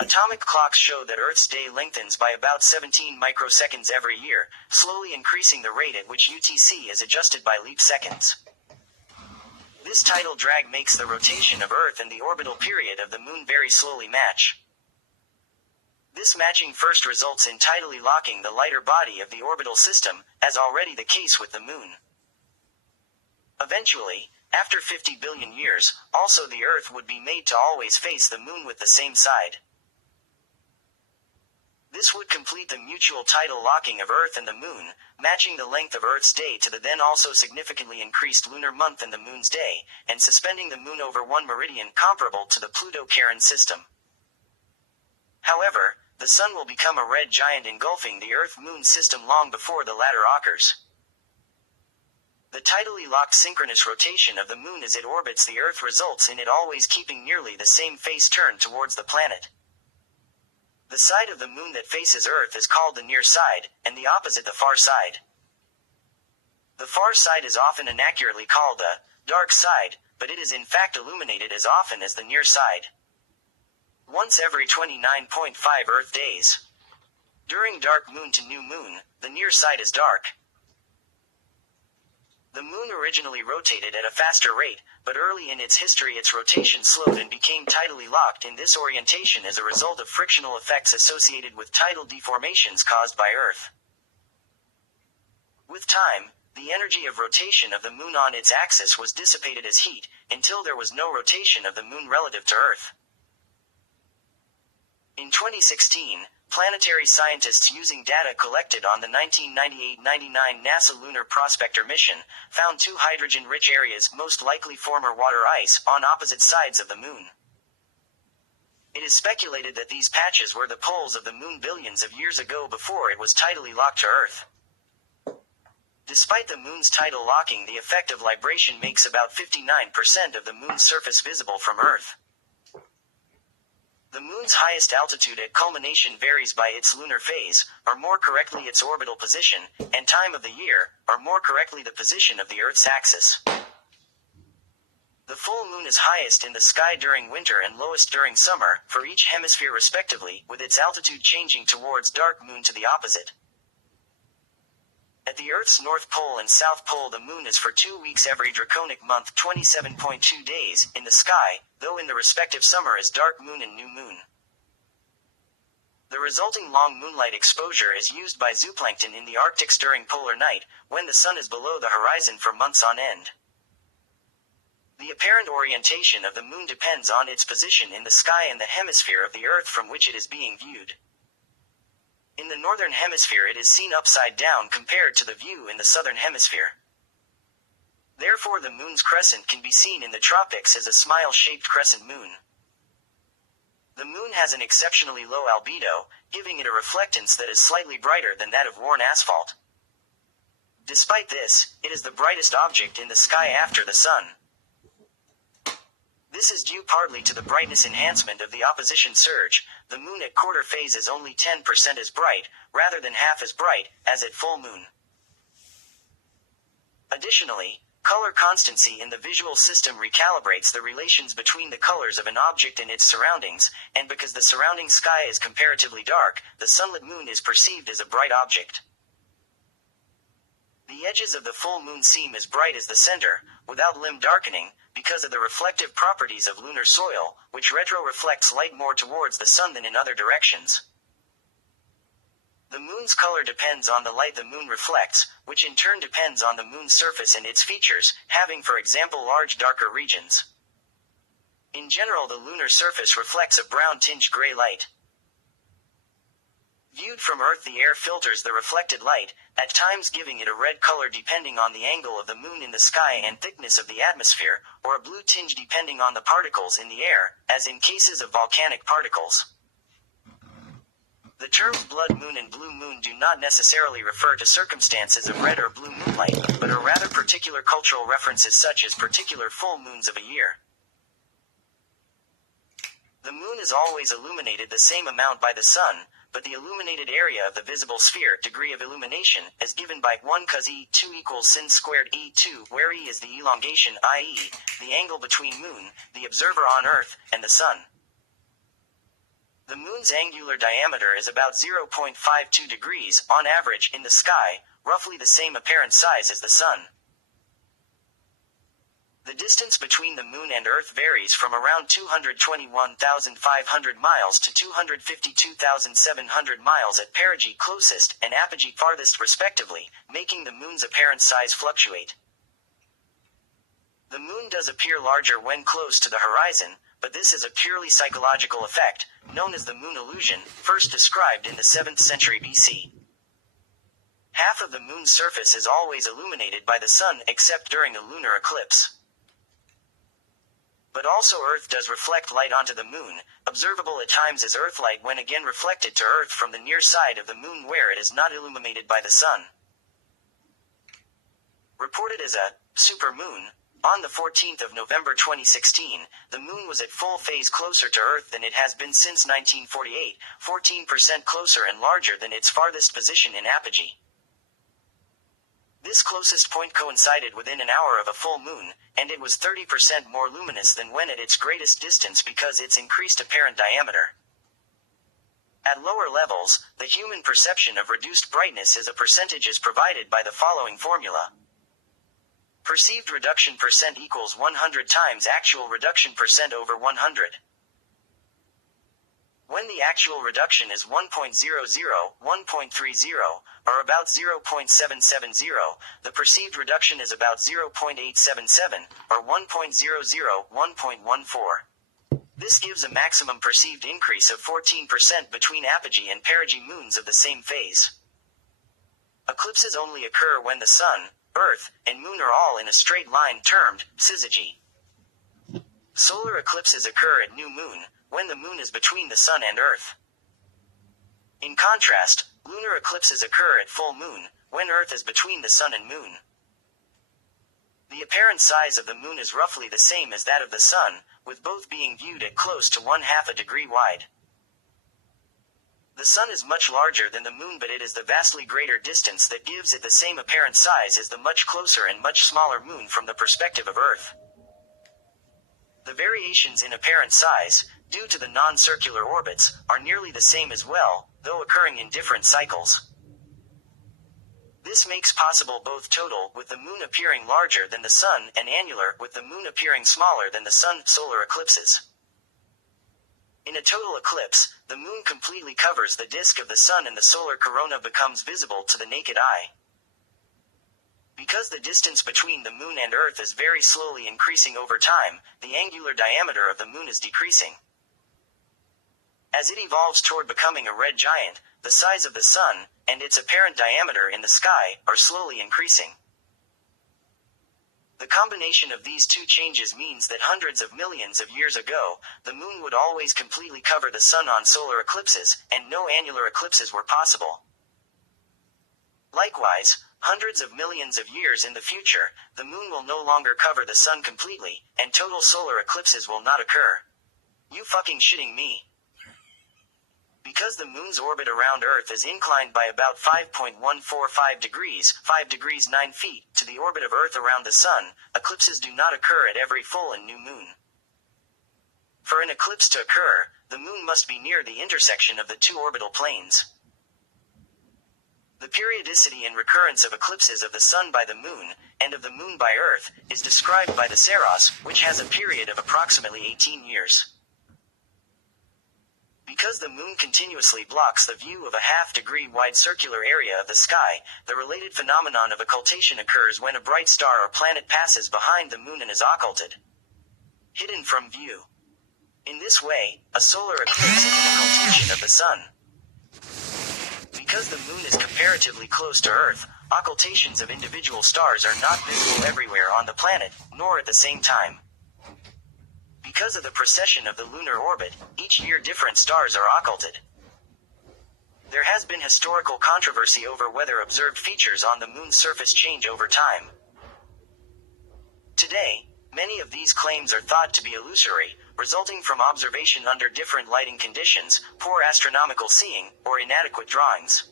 Atomic clocks show that Earth's day lengthens by about 17 microseconds every year, slowly increasing the rate at which UTC is adjusted by leap seconds. This tidal drag makes the rotation of Earth and the orbital period of the Moon very slowly match. This matching first results in tidally locking the lighter body of the orbital system, as already the case with the Moon. Eventually, after 50 billion years, also the Earth would be made to always face the Moon with the same side. This would complete the mutual tidal locking of Earth and the Moon, matching the length of Earth's day to the then also significantly increased lunar month and the Moon's day, and suspending the Moon over one meridian comparable to the Pluto-Charon system. However, the Sun will become a red giant engulfing the Earth-Moon system long before the latter occurs. The tidally locked synchronous rotation of the Moon as it orbits the Earth results in it always keeping nearly the same face turned towards the planet. The side of the Moon that faces Earth is called the near side, and the opposite the far side. The far side is often inaccurately called the dark side, but it is in fact illuminated as often as the near side. Once every 29.5 Earth days. During dark moon to new moon, the near side is dark. The moon originally rotated at a faster rate, but early in its history its rotation slowed and became tidally locked in this orientation as a result of frictional effects associated with tidal deformations caused by Earth. With time, the energy of rotation of the moon on its axis was dissipated as heat, until there was no rotation of the moon relative to Earth. In 2016, planetary scientists using data collected on the 1998-99 NASA Lunar Prospector mission found two hydrogen-rich areas, most likely former water ice, on opposite sides of the moon. It is speculated that these patches were the poles of the moon billions of years ago before it was tidally locked to Earth. Despite the moon's tidal locking, the effect of libration makes about 59% of the moon's surface visible from Earth. The moon's highest altitude at culmination varies by its lunar phase, or more correctly its orbital position, and time of the year, or more correctly the position of the Earth's axis. The full moon is highest in the sky during winter and lowest during summer, for each hemisphere respectively, with its altitude changing towards dark moon to the opposite. At the Earth's North Pole and South Pole the moon is for 2 weeks every draconic month, 27.2 days, in the sky, though in the respective summer is dark moon and new moon. The resulting long moonlight exposure is used by zooplankton in the Arctics during polar night, when the sun is below the horizon for months on end. The apparent orientation of the moon depends on its position in the sky and the hemisphere of the Earth from which it is being viewed. In the northern hemisphere it is seen upside down compared to the view in the southern hemisphere. Therefore the moon's crescent can be seen in the tropics as a smile-shaped crescent moon. The moon has an exceptionally low albedo, giving it a reflectance that is slightly brighter than that of worn asphalt. Despite this, it is the brightest object in the sky after the sun. This is due partly to the brightness enhancement of the opposition surge. The moon at quarter phase is only 10% as bright, rather than half as bright, as at full moon. Additionally, color constancy in the visual system recalibrates the relations between the colors of an object and its surroundings, and because the surrounding sky is comparatively dark, the sunlit moon is perceived as a bright object. The edges of the full moon seem as bright as the center, without limb darkening, because of the reflective properties of lunar soil, which retro-reflects light more towards the sun than in other directions. The moon's color depends on the light the moon reflects, which in turn depends on the moon's surface and its features, having for example large darker regions. In general the lunar surface reflects a brown-tinged gray light. Viewed from Earth the air filters the reflected light, at times giving it a red color depending on the angle of the moon in the sky and thickness of the atmosphere, or a blue tinge depending on the particles in the air, as in cases of volcanic particles. The terms blood moon and blue moon do not necessarily refer to circumstances of red or blue moonlight, but are rather particular cultural references such as particular full moons of a year. The moon is always illuminated the same amount by the sun, but the illuminated area of the visible sphere, degree of illumination, is given by 1 cos E2 equals sin squared E2, where E is the elongation, i.e., the angle between moon, the observer on Earth, and the sun. The moon's angular diameter is about 0.52 degrees, on average, in the sky, roughly the same apparent size as the sun. The distance between the moon and Earth varies from around 221,500 miles to 252,700 miles at perigee closest and apogee farthest respectively, making the moon's apparent size fluctuate. The moon does appear larger when close to the horizon, but this is a purely psychological effect, known as the moon illusion, first described in the 7th century BC. Half of the moon's surface is always illuminated by the sun except during a lunar eclipse. But also Earth does reflect light onto the moon, observable at times as Earthlight when again reflected to Earth from the near side of the moon where it is not illuminated by the sun. Reported as a supermoon, on the 14th of November 2016, the moon was at full phase closer to Earth than it has been since 1948, 14% closer and larger than its farthest position in apogee. This closest point coincided within an hour of a full moon, and it was 30% more luminous than when at its greatest distance because its increased apparent diameter. At lower levels, the human perception of reduced brightness is a percentage as provided by the following formula. Perceived reduction percent equals 100 times actual reduction percent over 100. When the actual reduction is 1.00, 1.30, or about 0.770, the perceived reduction is about 0.877, or 1.00, 1.14. This gives a maximum perceived increase of 14% between apogee and perigee moons of the same phase. Eclipses only occur when the Sun, Earth, and Moon are all in a straight line termed syzygy. Solar eclipses occur at new moon, when the Moon is between the Sun and Earth. In contrast, lunar eclipses occur at full moon, when Earth is between the Sun and Moon. The apparent size of the Moon is roughly the same as that of the Sun, with both being viewed at close to 1/2 a degree wide. The Sun is much larger than the Moon, but it is the vastly greater distance that gives it the same apparent size as the much closer and much smaller Moon from the perspective of Earth. The variations in apparent size, due to the non-circular orbits, are nearly the same as well, though occurring in different cycles. This makes possible both total, with the Moon appearing larger than the Sun, and annular, with the Moon appearing smaller than the Sun, solar eclipses. In a total eclipse, the Moon completely covers the disk of the Sun and the solar corona becomes visible to the naked eye. Because the distance between the Moon and Earth is very slowly increasing over time, the angular diameter of the Moon is decreasing. As it evolves toward becoming a red giant, the size of the Sun, and its apparent diameter in the sky, are slowly increasing. The combination of these two changes means that hundreds of millions of years ago, the Moon would always completely cover the Sun on solar eclipses, and no annular eclipses were possible. Likewise, hundreds of millions of years in the future, the Moon will no longer cover the Sun completely, and total solar eclipses will not occur. You fucking shitting me? Because the Moon's orbit around Earth is inclined by about 5.145 degrees, 5 degrees 9 feet, to the orbit of Earth around the Sun, eclipses do not occur at every full and new moon. For an eclipse to occur, the Moon must be near the intersection of the two orbital planes. The periodicity and recurrence of eclipses of the Sun by the Moon, and of the Moon by Earth, is described by the Saros, which has a period of approximately 18 years. Because the Moon continuously blocks the view of a half-degree wide circular area of the sky, the related phenomenon of occultation occurs when a bright star or planet passes behind the Moon and is occulted, hidden from view. In this way, a solar eclipse is an occultation of the Sun. Because the Moon is comparatively close to Earth, occultations of individual stars are not visible everywhere on the planet, nor at the same time. Because of the precession of the lunar orbit, each year different stars are occulted. There has been historical controversy over whether observed features on the Moon's surface change over time. Today, many of these claims are thought to be illusory, resulting from observation under different lighting conditions, poor astronomical seeing, or inadequate drawings.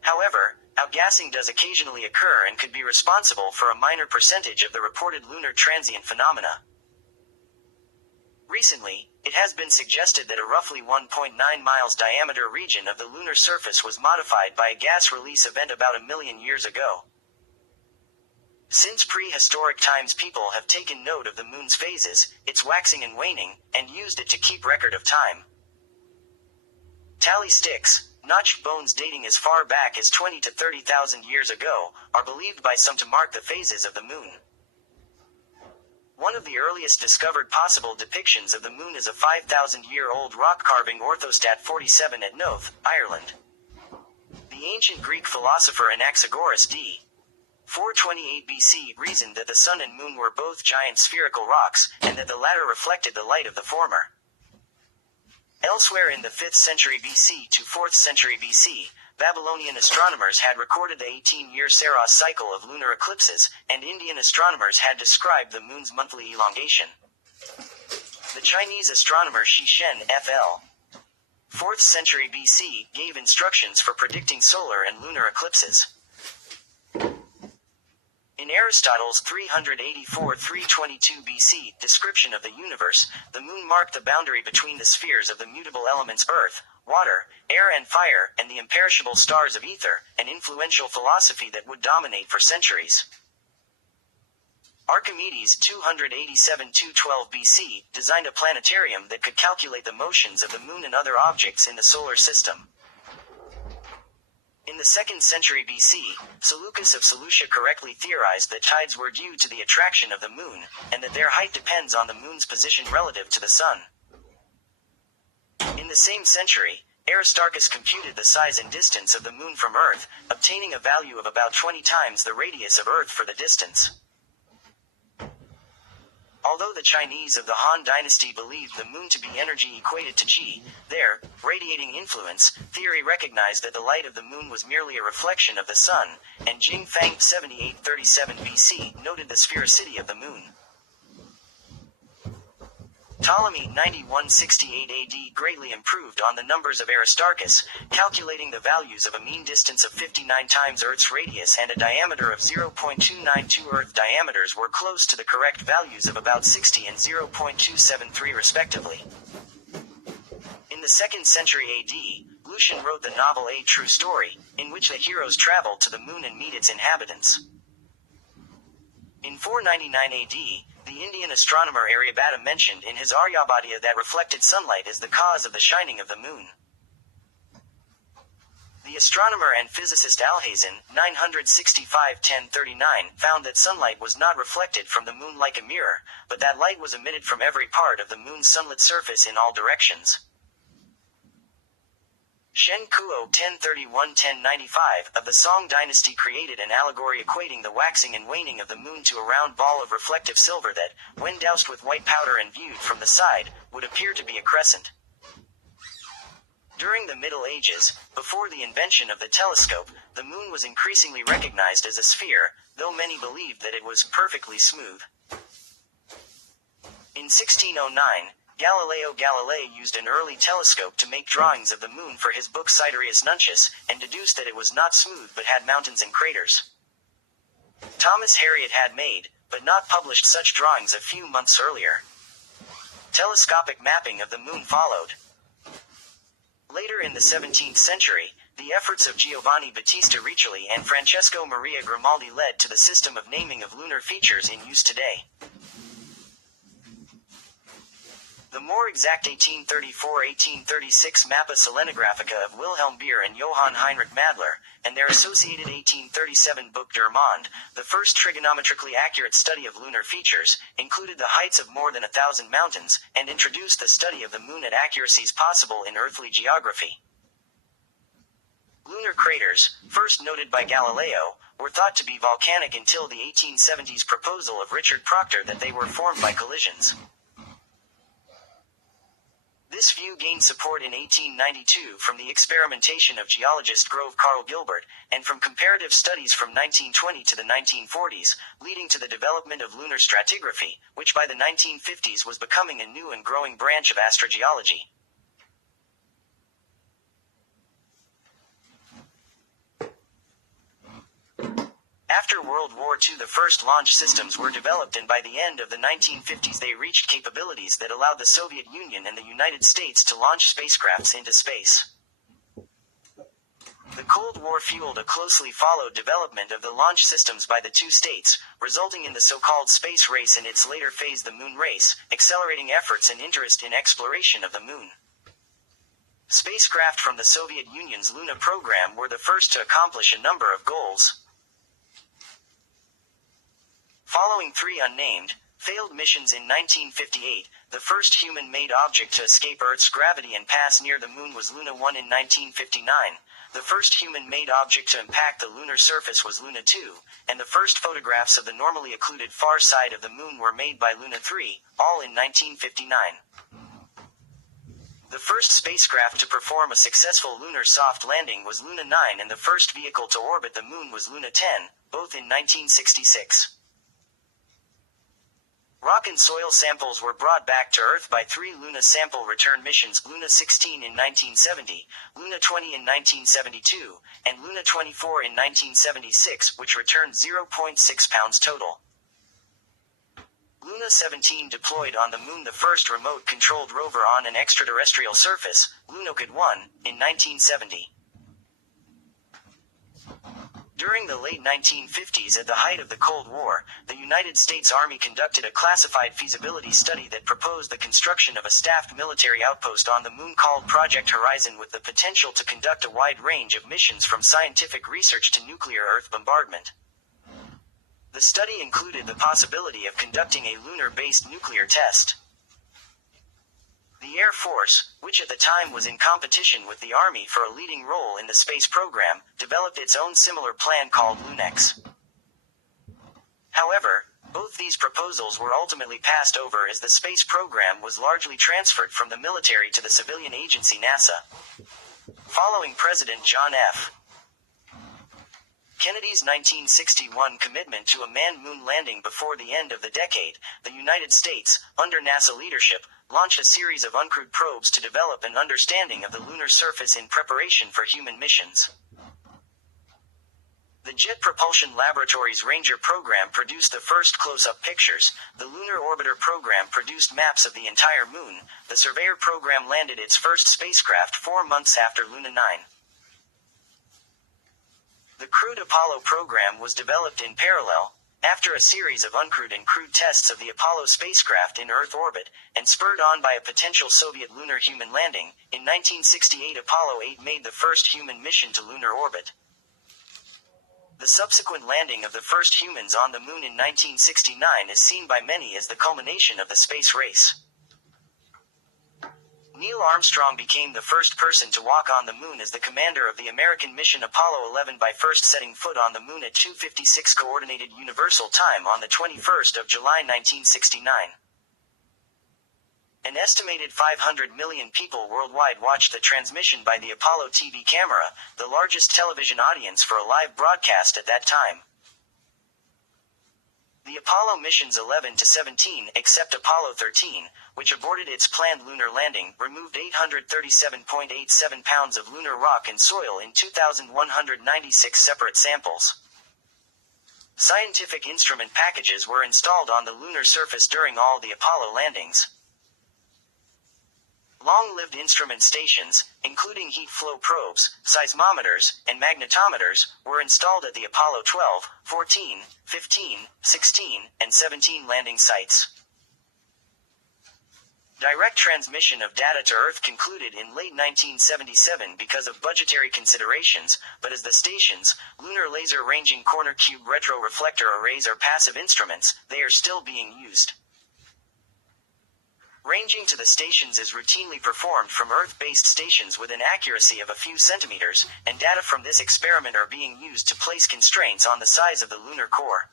However, outgassing does occasionally occur and could be responsible for a minor percentage of the reported lunar transient phenomena. Recently, it has been suggested that a roughly 1.9 miles diameter region of the lunar surface was modified by a gas release event about 1 million years ago. Since prehistoric times, people have taken note of the Moon's phases, its waxing and waning, and used it to keep record of time. Tally sticks, notched bones dating as far back as 20 to 30,000 years ago, are believed by some to mark the phases of the Moon. One of the earliest discovered possible depictions of the Moon is a 5,000-year-old rock carving orthostat 47 at Knowth, Ireland. The ancient Greek philosopher Anaxagoras d. 428 BC reasoned that the Sun and Moon were both giant spherical rocks, and that the latter reflected the light of the former. Elsewhere in the 5th century BC to 4th century BC, Babylonian astronomers had recorded the 18-year Saros cycle of lunar eclipses, and Indian astronomers had described the Moon's monthly elongation. The Chinese astronomer Shi Shen FL. 4th century BC gave instructions for predicting solar and lunar eclipses. In Aristotle's 384-322 BC description of the universe, the Moon marked the boundary between the spheres of the mutable elements earth, water, air and fire, and the imperishable stars of ether, an influential philosophy that would dominate for centuries. Archimedes 287–212 BC designed a planetarium that could calculate the motions of the moon and other objects in the solar system. In the 2nd century BC, Seleucus of Seleucia correctly theorized that tides were due to the attraction of the moon, and that their height depends on the moon's position relative to the sun. In the same century, Aristarchus computed the size and distance of the moon from Earth, obtaining a value of about 20 times the radius of Earth for the distance. Although the Chinese of the Han Dynasty believed the moon to be energy equated to Qi, their radiating influence theory recognized that the light of the moon was merely a reflection of the sun, and Jing Fang 7837 BC noted the sphericity of the moon. Ptolemy 9168 AD greatly improved on the numbers of Aristarchus, calculating the values of a mean distance of 59 times Earth's radius and a diameter of 0.292. Earth diameters were close to the correct values of about 60 and 0.273 respectively. In the 2nd century AD, Lucian wrote the novel A True Story, in which the heroes travel to the moon and meet its inhabitants. In 499 AD, the Indian astronomer Aryabhata mentioned in his Aryabhatiya that reflected sunlight is the cause of the shining of the moon. The astronomer and physicist Alhazen, 965–1039, found that sunlight was not reflected from the moon like a mirror, but that light was emitted from every part of the moon's sunlit surface in all directions. Shen Kuo 1031–1095 of the Song dynasty created an allegory equating the waxing and waning of the moon to a round ball of reflective silver that, when doused with white powder and viewed from the side, would appear to be a crescent. During the Middle Ages, before the invention of the telescope, the moon was increasingly recognized as a sphere, though many believed that it was perfectly smooth. In 1609, Galileo Galilei used an early telescope to make drawings of the moon for his book Sidereus Nuncius, and deduced that it was not smooth but had mountains and craters. Thomas Harriot had made, but not published such drawings a few months earlier. Telescopic mapping of the moon followed. Later in the 17th century, the efforts of Giovanni Battista Riccioli and Francesco Maria Grimaldi led to the system of naming of lunar features in use today. The more exact 1834–1836 Mappa Selenographica of Wilhelm Beer and Johann Heinrich Madler, and their associated 1837 book Der Mond, the first trigonometrically accurate study of lunar features, included the heights of more than 1,000 mountains, and introduced the study of the moon at accuracies possible in earthly geography. Lunar craters, first noted by Galileo, were thought to be volcanic until the 1870s proposal of Richard Proctor that they were formed by collisions. This view gained support in 1892 from the experimentation of geologist Grove Carl Gilbert, and from comparative studies from 1920 to the 1940s, leading to the development of lunar stratigraphy, which by the 1950s was becoming a new and growing branch of astrogeology. After World War II, the first launch systems were developed, and by the end of the 1950s they reached capabilities that allowed the Soviet Union and the United States to launch spacecrafts into space. The Cold War fueled a closely followed development of the launch systems by the two states, resulting in the so-called space race and its later phase, the moon race, accelerating efforts and interest in exploration of the moon. Spacecraft from the Soviet Union's Luna program were the first to accomplish a number of goals. Following three unnamed, failed missions in 1958, the first human-made object to escape Earth's gravity and pass near the moon was Luna 1 in 1959, the first human-made object to impact the lunar surface was Luna 2, and the first photographs of the normally occluded far side of the moon were made by Luna 3, all in 1959. The first spacecraft to perform a successful lunar soft landing was Luna 9, and the first vehicle to orbit the moon was Luna 10, both in 1966. Rock and soil samples were brought back to Earth by three Luna sample return missions: Luna 16 in 1970, Luna 20 in 1972, and Luna 24 in 1976, which returned 0.6 pounds total. Luna 17 deployed on the moon the first remote-controlled rover on an extraterrestrial surface, Lunokhod 1, in 1970. During the late 1950s, at the height of the Cold War, the United States Army conducted a classified feasibility study that proposed the construction of a staffed military outpost on the Moon called Project Horizon, with the potential to conduct a wide range of missions from scientific research to nuclear Earth bombardment. The study included the possibility of conducting a lunar-based nuclear test. The Air Force, which at the time was in competition with the Army for a leading role in the space program, developed its own similar plan called LUNEX. However, both these proposals were ultimately passed over as the space program was largely transferred from the military to the civilian agency NASA. Following President John F. Kennedy's 1961 commitment to a manned moon landing before the end of the decade, the United States, under NASA leadership, launched a series of uncrewed probes to develop an understanding of the lunar surface in preparation for human missions. The Jet Propulsion Laboratory's Ranger program produced the first close-up pictures, the Lunar Orbiter program produced maps of the entire moon, the Surveyor program landed its first spacecraft 4 months after Luna 9. The crewed Apollo program was developed in parallel, after a series of uncrewed and crewed tests of the Apollo spacecraft in Earth orbit, and spurred on by a potential Soviet lunar human landing. In 1968, Apollo 8 made the first human mission to lunar orbit. The subsequent landing of the first humans on the moon in 1969 is seen by many as the culmination of the space race. Neil Armstrong became the first person to walk on the moon as the commander of the American mission Apollo 11 by first setting foot on the moon at 2:56 Coordinated Universal Time on the 21st of July 1969. An estimated 500 million people worldwide watched the transmission by the Apollo TV camera, the largest television audience for a live broadcast at that time. The Apollo missions 11 to 17, except Apollo 13, which aborted its planned lunar landing, removed 837.87 pounds of lunar rock and soil in 2,196 separate samples. Scientific instrument packages were installed on the lunar surface during all the Apollo landings. Long-lived instrument stations, including heat flow probes, seismometers, and magnetometers, were installed at the Apollo 12, 14, 15, 16, and 17 landing sites. Direct transmission of data to Earth concluded in late 1977 because of budgetary considerations, but as the stations, lunar laser ranging corner cube retroreflector arrays are passive instruments, they are still being used. Ranging to the stations is routinely performed from Earth-based stations with an accuracy of a few centimeters, and data from this experiment are being used to place constraints on the size of the lunar core.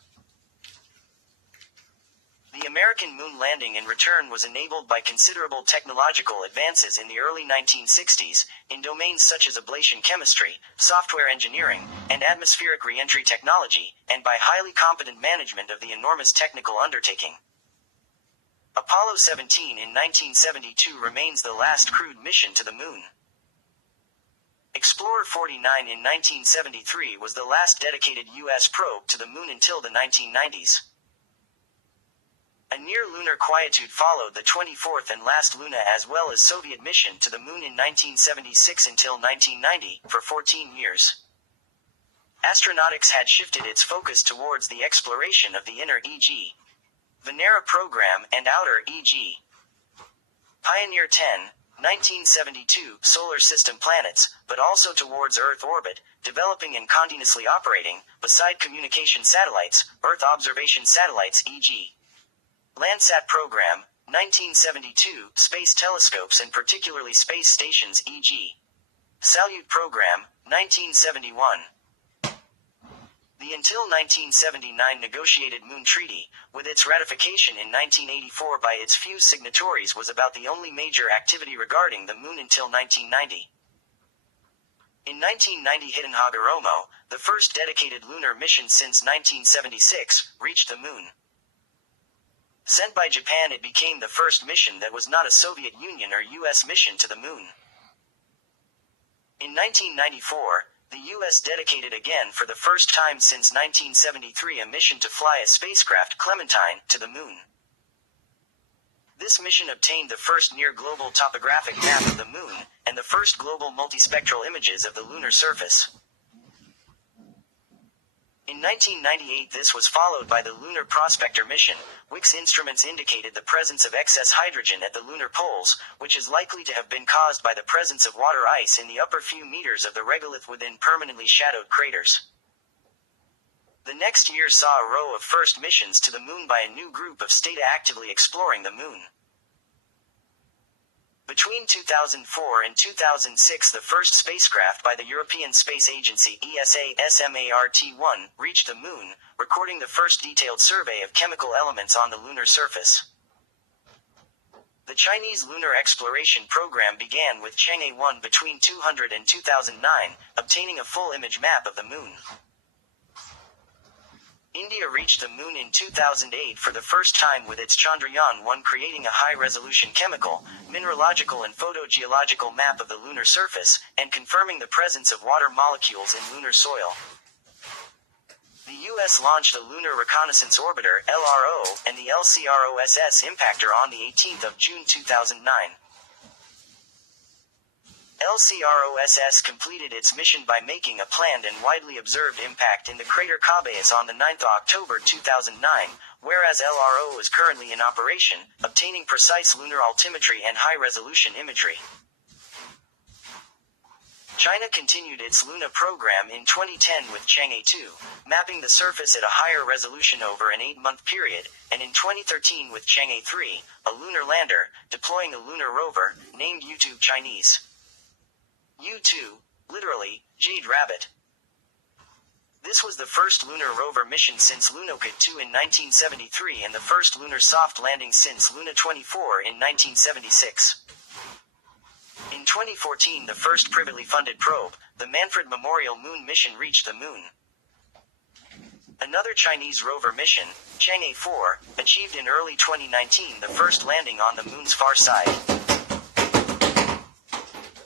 The American moon landing in return was enabled by considerable technological advances in the early 1960s, in domains such as ablation chemistry, software engineering, and atmospheric re-entry technology, and by highly competent management of the enormous technical undertaking. Apollo 17 in 1972 remains the last crewed mission to the moon. Explorer 49 in 1973 was the last dedicated U.S. probe to the moon until the 1990s. A near-lunar quietude followed the 24th and last Luna, as well as Soviet mission to the moon in 1976 until 1990, for 14 years. Astronautics had shifted its focus towards the exploration of the inner, e.g. Venera program, and outer, e.g. Pioneer 10, 1972, solar system planets, but also towards Earth orbit, developing and continuously operating, beside communication satellites, Earth observation satellites, e.g. Landsat program, 1972, space telescopes and particularly space stations, e.g. Salyut program, 1971. The until 1979 negotiated Moon Treaty, with its ratification in 1984 by its few signatories, was about the only major activity regarding the Moon until 1990. In 1990, Hidden Hagoromo, the first dedicated lunar mission since 1976, reached the Moon. Sent by Japan, it became the first mission that was not a Soviet Union or U.S. mission to the Moon. In 1994, the U.S. dedicated again for the first time since 1973 a mission to fly a spacecraft, Clementine, to the Moon. This mission obtained the first near-global topographic map of the Moon, and the first global multispectral images of the lunar surface. In 1998 this was followed by the Lunar Prospector mission, which instruments indicated the presence of excess hydrogen at the lunar poles, which is likely to have been caused by the presence of water ice in the upper few meters of the regolith within permanently shadowed craters. The next year saw a row of first missions to the Moon by a new group of states actively exploring the Moon. Between 2004 and 2006 the first spacecraft by the European Space Agency ESA SMART-1 reached the Moon, recording the first detailed survey of chemical elements on the lunar surface. The Chinese lunar exploration program began with Chang'e 1 between 2000 and 2009, obtaining a full image map of the Moon. India reached the Moon in 2008 for the first time with its Chandrayaan-1, creating a high-resolution chemical, mineralogical and photogeological map of the lunar surface, and confirming the presence of water molecules in lunar soil. The U.S. launched a Lunar Reconnaissance Orbiter (LRO) and the LCROSS impactor on the 18th of June 2009. LCROSS completed its mission by making a planned and widely observed impact in the crater Cabeus on the 9th of October 2009, whereas LRO is currently in operation, obtaining precise lunar altimetry and high-resolution imagery. China continued its Luna program in 2010 with Chang'e 2, mapping the surface at a higher resolution over an 8-month period, and in 2013 with Chang'e 3, a lunar lander, deploying a lunar rover, named U2 Chinese. U2, literally, Jade Rabbit. This was the first lunar rover mission since Lunokhod 2 in 1973 and the first lunar soft landing since Luna 24 in 1976. In 2014 the first privately funded probe, the Manfred Memorial Moon mission, reached the Moon. Another Chinese rover mission, Chang'e 4, achieved in early 2019 the first landing on the Moon's far side.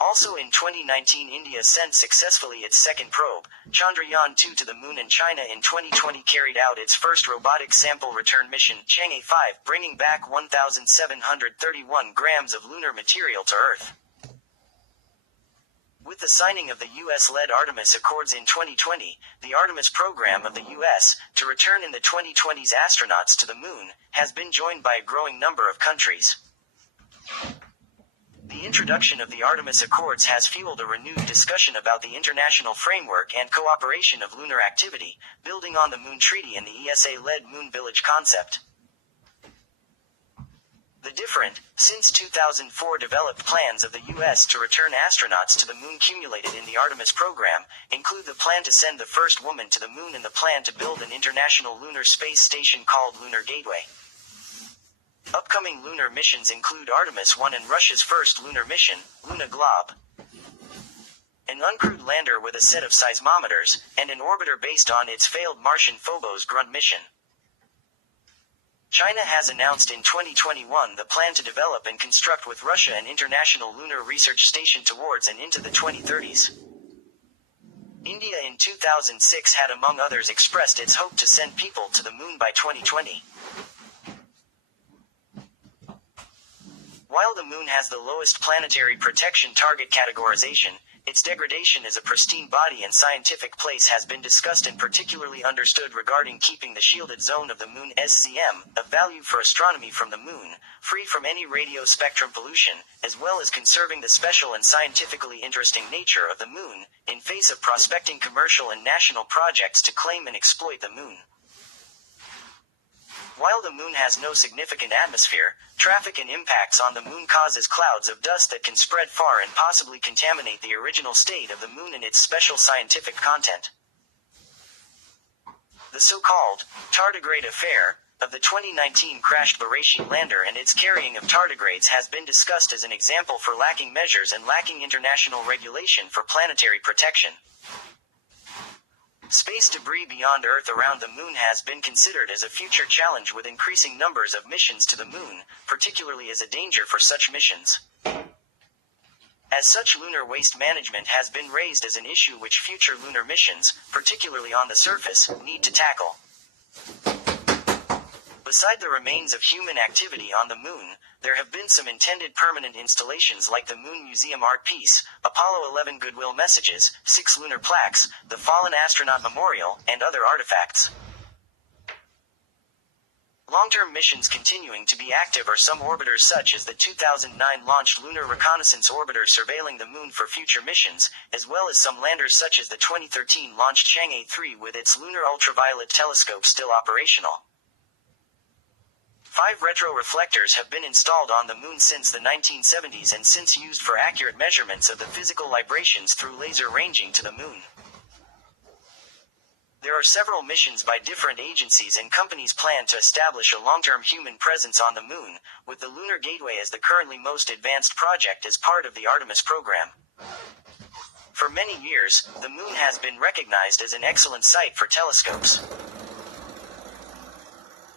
Also in 2019 India sent successfully its second probe, Chandrayaan-2 to the Moon, and China in 2020 carried out its first robotic sample return mission, Chang'e 5, bringing back 1,731 grams of lunar material to Earth. With the signing of the U.S.-led Artemis Accords in 2020, the Artemis program of the U.S., to return in the 2020s astronauts to the Moon, has been joined by a growing number of countries. The introduction of the Artemis Accords has fueled a renewed discussion about the international framework and cooperation of lunar activity, building on the Moon Treaty and the ESA-led Moon Village concept. The different, since 2004 developed plans of the U.S. to return astronauts to the Moon cumulated in the Artemis program, include the plan to send the first woman to the Moon and the plan to build an international lunar space station called Lunar Gateway. Upcoming lunar missions include Artemis 1 and Russia's first lunar mission, Luna Glob, an uncrewed lander with a set of seismometers, and an orbiter based on its failed Martian Phobos grunt mission. China has announced in 2021 the plan to develop and construct with Russia an international lunar research station towards and into the 2030s. India in 2006 had among others expressed its hope to send people to the Moon by 2020. While the Moon has the lowest planetary protection target categorization, its degradation as a pristine body and scientific place has been discussed and particularly understood regarding keeping the shielded zone of the Moon SZM, of value for astronomy from the Moon, free from any radio spectrum pollution, as well as conserving the special and scientifically interesting nature of the Moon, in face of prospecting commercial and national projects to claim and exploit the Moon. While the Moon has no significant atmosphere, traffic and impacts on the Moon causes clouds of dust that can spread far and possibly contaminate the original state of the Moon and its special scientific content. The so-called tardigrade affair of the 2019 crashed Beresheet lander and its carrying of tardigrades has been discussed as an example for lacking measures and lacking international regulation for planetary protection. Space debris beyond Earth around the Moon has been considered as a future challenge with increasing numbers of missions to the Moon, particularly as a danger for such missions. As such, lunar waste management has been raised as an issue which future lunar missions, particularly on the surface, need to tackle. Beside the remains of human activity on the moon, there have been some intended permanent installations like the Moon Museum Art Piece, Apollo 11 Goodwill Messages, 6 lunar plaques, the Fallen Astronaut Memorial, and other artifacts. Long-term missions continuing to be active are some orbiters such as the 2009 launched Lunar Reconnaissance Orbiter surveilling the moon for future missions, as well as some landers such as the 2013 launched Chang'e 3 with its Lunar Ultraviolet Telescope still operational. 5 retroreflectors have been installed on the moon since the 1970s and since used for accurate measurements of the physical librations through laser ranging to the moon. There are several missions by different agencies and companies planned to establish a long-term human presence on the moon, with the Lunar Gateway as the currently most advanced project as part of the Artemis program. For many years, the moon has been recognized as an excellent site for telescopes.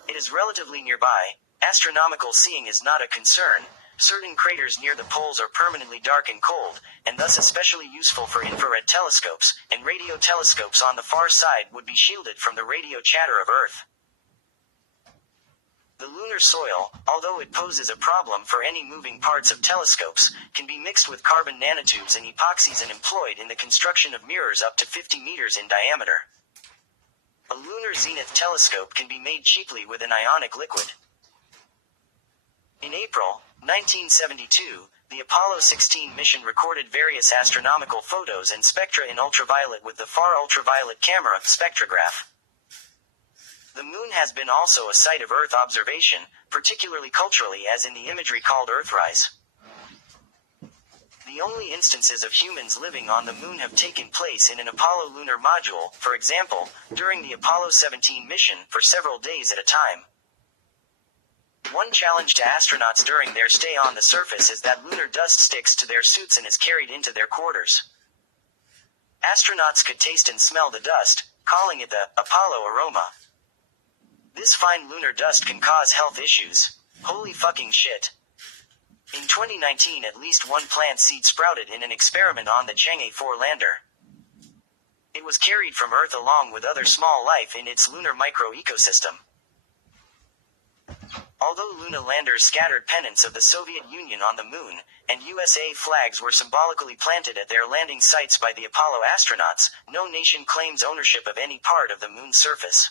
It is relatively nearby, astronomical seeing is not a concern, certain craters near the poles are permanently dark and cold, and thus especially useful for infrared telescopes, and radio telescopes on the far side would be shielded from the radio chatter of Earth. The lunar soil, although it poses a problem for any moving parts of telescopes, can be mixed with carbon nanotubes and epoxies and employed in the construction of mirrors up to 50 meters in diameter. A lunar zenith telescope can be made cheaply with an ionic liquid. In April 1972, the Apollo 16 mission recorded various astronomical photos and spectra in ultraviolet with the far ultraviolet camera spectrograph. The moon has been also a site of Earth observation, particularly culturally as in the imagery called Earthrise. The only instances of humans living on the moon have taken place in an Apollo lunar module, for example, during the Apollo 17 mission, for several days at a time. One challenge to astronauts during their stay on the surface is that lunar dust sticks to their suits and is carried into their quarters. Astronauts could taste and smell the dust, calling it the Apollo aroma. This fine lunar dust can cause health issues. Holy fucking shit. In 2019, at least one plant seed sprouted in an experiment on the Chang'e 4 lander. It was carried from Earth along with other small life in its lunar micro-ecosystem. Although lunar landers scattered pennants of the Soviet Union on the moon, and USA flags were symbolically planted at their landing sites by the Apollo astronauts, no nation claims ownership of any part of the moon's surface.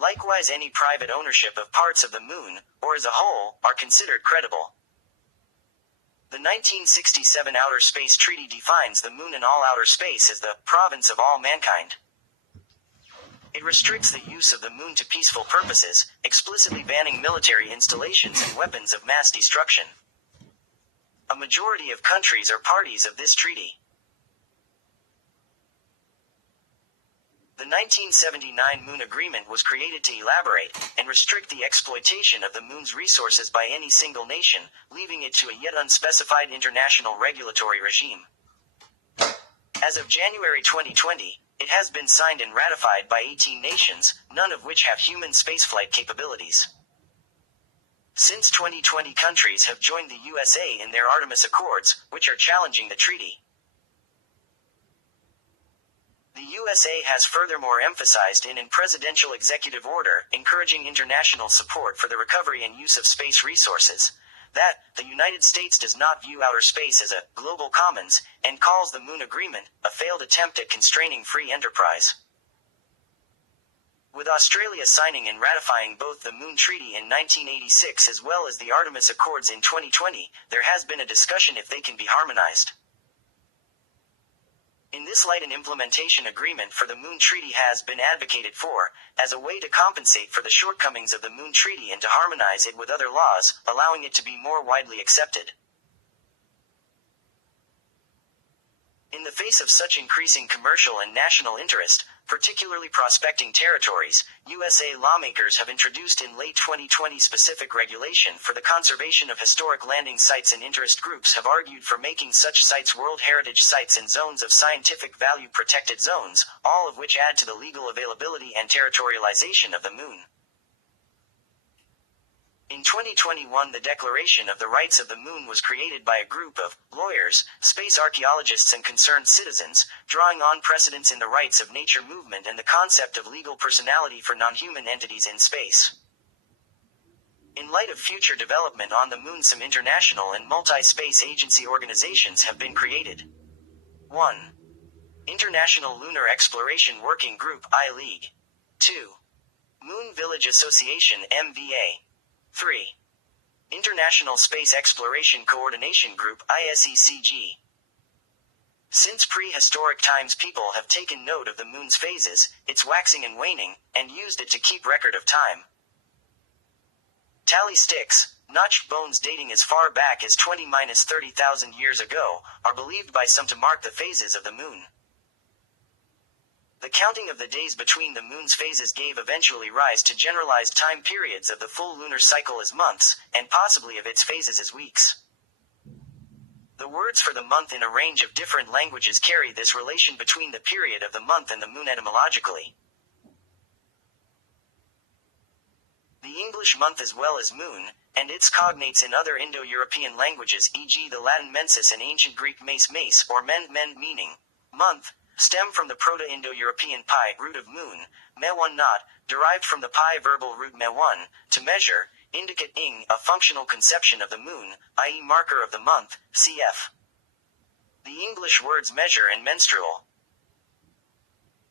Likewise, any private ownership of parts of the moon, or as a whole, are considered credible. The 1967 Outer Space Treaty defines the moon and all outer space as the province of all mankind. It restricts the use of the moon to peaceful purposes, explicitly banning military installations and weapons of mass destruction. A majority of countries are parties of this treaty. The 1979 Moon Agreement was created to elaborate and restrict the exploitation of the moon's resources by any single nation, leaving it to a yet unspecified international regulatory regime. As of January 2020, it has been signed and ratified by 18 nations, none of which have human spaceflight capabilities. Since 2020, countries have joined the USA in their Artemis Accords, which are challenging the treaty. The USA has furthermore emphasized in presidential executive order, encouraging international support for the recovery and use of space resources, that the United States does not view outer space as a global commons, and calls the Moon Agreement a failed attempt at constraining free enterprise. With Australia signing and ratifying both the Moon Treaty in 1986 as well as the Artemis Accords in 2020, there has been a discussion if they can be harmonized. In this light, an implementation agreement for the Moon Treaty has been advocated for, as a way to compensate for the shortcomings of the Moon Treaty and to harmonize it with other laws, allowing it to be more widely accepted. In the face of such increasing commercial and national interest, particularly prospecting territories, USA lawmakers have introduced in late 2020 specific regulation for the conservation of historic landing sites, and interest groups have argued for making such sites World Heritage Sites and zones of scientific value protected zones, all of which add to the legal availability and territorialization of the moon. In 2021, the Declaration of the Rights of the Moon was created by a group of lawyers, space archaeologists and concerned citizens, drawing on precedents in the rights of nature movement and the concept of legal personality for non-human entities in space. In light of future development on the moon, some international and multi-space agency organizations have been created. 1. International Lunar Exploration Working Group I-League. 2. Moon Village Association MVA. 3. International Space Exploration Coordination Group ISECG. Since prehistoric times, people have taken note of the moon's phases, its waxing and waning, and used it to keep record of time. Tally sticks, notched bones dating as far back as 20–30,000 years ago, are believed by some to mark the phases of the moon. The counting of the days between the moon's phases gave eventually rise to generalized time periods of the full lunar cycle as months, and possibly of its phases as weeks. The words for the month in a range of different languages carry this relation between the period of the month and the moon etymologically. The English month as well as moon, and its cognates in other Indo-European languages, e.g. the Latin mensis and ancient Greek mes or mend meaning month, stem from the Proto-Indo-European pi root of moon, me1 not, derived from the pi verbal root me1, to measure, indicate ing, a functional conception of the moon, i.e. marker of the month, cf. The English words measure and menstrual.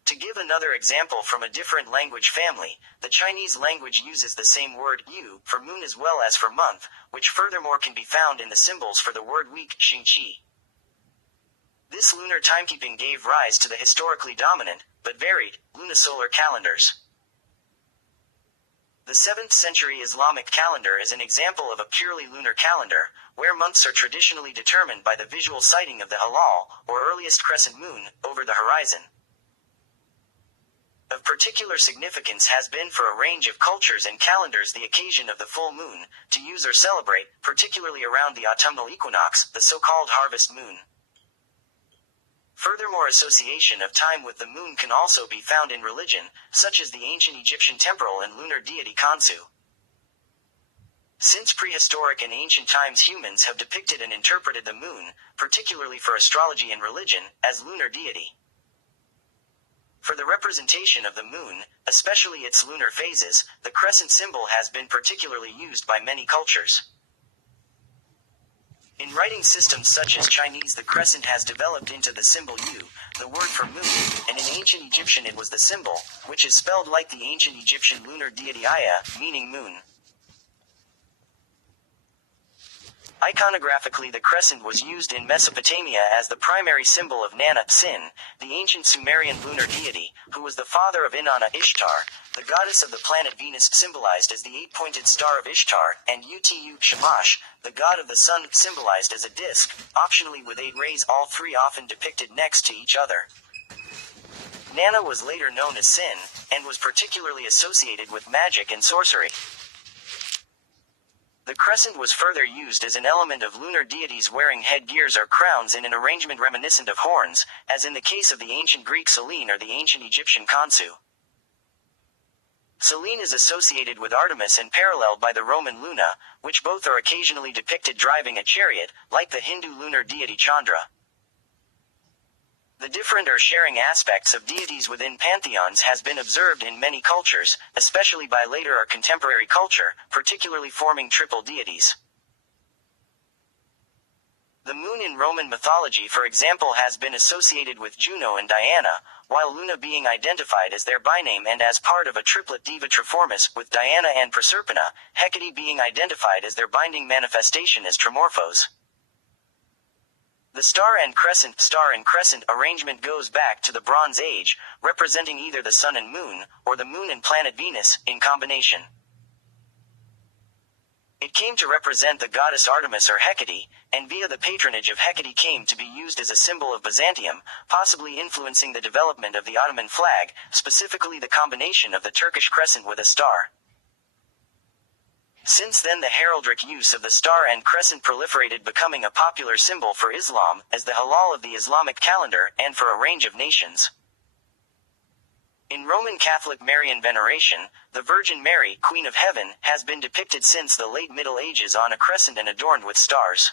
To give another example from a different language family, the Chinese language uses the same word yu for moon as well as for month, which furthermore can be found in the symbols for the word week, xingqi. This lunar timekeeping gave rise to the historically dominant, but varied, lunisolar calendars. The 7th century Islamic calendar is an example of a purely lunar calendar, where months are traditionally determined by the visual sighting of the hilal, or earliest crescent moon, over the horizon. Of particular significance has been for a range of cultures and calendars the occasion of the full moon, to use or celebrate, particularly around the autumnal equinox, the so-called harvest moon. Furthermore, association of time with the moon can also be found in religion, such as the ancient Egyptian temporal and lunar deity Khonsu. Since prehistoric and ancient times, humans have depicted and interpreted the moon, particularly for astrology and religion, as lunar deity. For the representation of the moon, especially its lunar phases, the crescent symbol has been particularly used by many cultures. In writing systems such as Chinese, the crescent has developed into the symbol U, the word for moon, and in ancient Egyptian it was the symbol, which is spelled like the ancient Egyptian lunar deity Aya, meaning moon. Iconographically, the crescent was used in Mesopotamia as the primary symbol of Nana, Sin, the ancient Sumerian lunar deity, who was the father of Inanna, Ishtar, the goddess of the planet Venus, symbolized as the 8-pointed star of Ishtar, and Utu, Shamash, the god of the sun, symbolized as a disk, optionally with 8 rays, all 3 often depicted next to each other. Nana was later known as Sin, and was particularly associated with magic and sorcery. The crescent was further used as an element of lunar deities wearing headgears or crowns in an arrangement reminiscent of horns, as in the case of the ancient Greek Selene or the ancient Egyptian Khonsu. Selene is associated with Artemis and paralleled by the Roman Luna, which both are occasionally depicted driving a chariot, like the Hindu lunar deity Chandra. The different or sharing aspects of deities within pantheons has been observed in many cultures, especially by later or contemporary culture, particularly forming triple deities. The moon in Roman mythology, for example, has been associated with Juno and Diana, while Luna being identified as their byname and as part of a triplet Diva Triformis, with Diana and Proserpina, Hecate being identified as their binding manifestation as Trimorphos. The star and crescent arrangement goes back to the Bronze Age, representing either the sun and moon, or the moon and planet Venus, in combination. It came to represent the goddess Artemis or Hecate, and via the patronage of Hecate came to be used as a symbol of Byzantium, possibly influencing the development of the Ottoman flag, specifically the combination of the Turkish crescent with a star. Since then, the heraldic use of the star and crescent proliferated, becoming a popular symbol for Islam, as the halal of the Islamic calendar, and for a range of nations. In Roman Catholic Marian veneration, the Virgin Mary, Queen of Heaven, has been depicted since the late Middle Ages on a crescent and adorned with stars.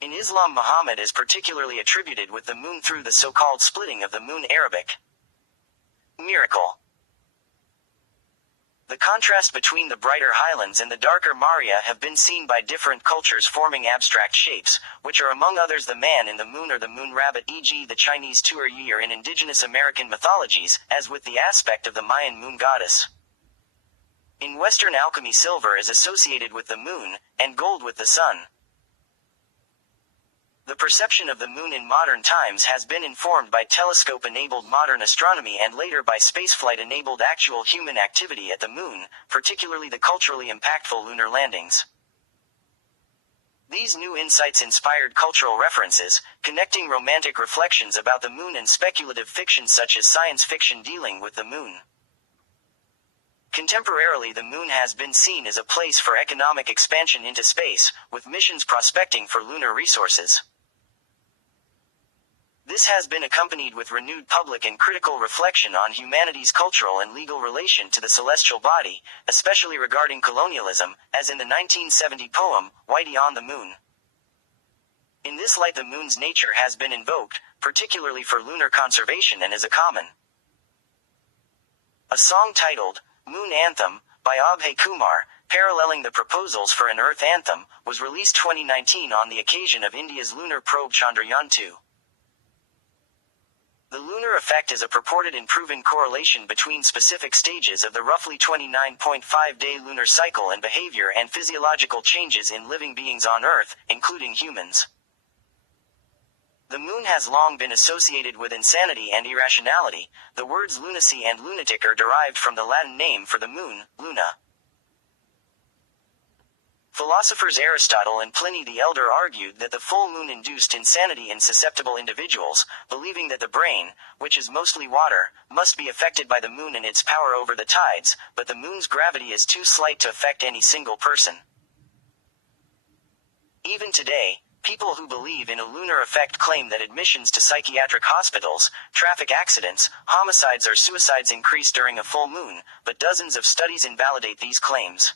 In Islam, Muhammad is particularly attributed with the moon through the so-called splitting of the moon, Arabic miracle. The contrast between the brighter highlands and the darker Maria have been seen by different cultures forming abstract shapes, which are among others the man in the moon or the moon rabbit, e.g. the Chinese Tu'er-Yi, or in indigenous American mythologies, as with the aspect of the Mayan moon goddess. In Western alchemy, silver is associated with the moon, and gold with the sun. The perception of the moon in modern times has been informed by telescope-enabled modern astronomy and later by spaceflight-enabled actual human activity at the moon, particularly the culturally impactful lunar landings. These new insights inspired cultural references, connecting romantic reflections about the moon and speculative fiction such as science fiction dealing with the moon. Contemporarily, the moon has been seen as a place for economic expansion into space, with missions prospecting for lunar resources. This has been accompanied with renewed public and critical reflection on humanity's cultural and legal relation to the celestial body, especially regarding colonialism, as in the 1970 poem, Whitey on the Moon. In this light, the moon's nature has been invoked, particularly for lunar conservation, and is a common. A song titled, Moon Anthem, by Abhay Kumar, paralleling the proposals for an Earth Anthem, was released 2019 on the occasion of India's lunar probe Chandrayaan-2. The lunar effect is a purported and proven correlation between specific stages of the roughly 29.5-day lunar cycle and behavior and physiological changes in living beings on Earth, including humans. The moon has long been associated with insanity and irrationality. The words lunacy and lunatic are derived from the Latin name for the moon, luna. Philosophers Aristotle and Pliny the Elder argued that the full moon induced insanity in susceptible individuals, believing that the brain, which is mostly water, must be affected by the moon and its power over the tides, but the moon's gravity is too slight to affect any single person. Even today, people who believe in a lunar effect claim that admissions to psychiatric hospitals, traffic accidents, homicides or suicides increase during a full moon, but dozens of studies invalidate these claims.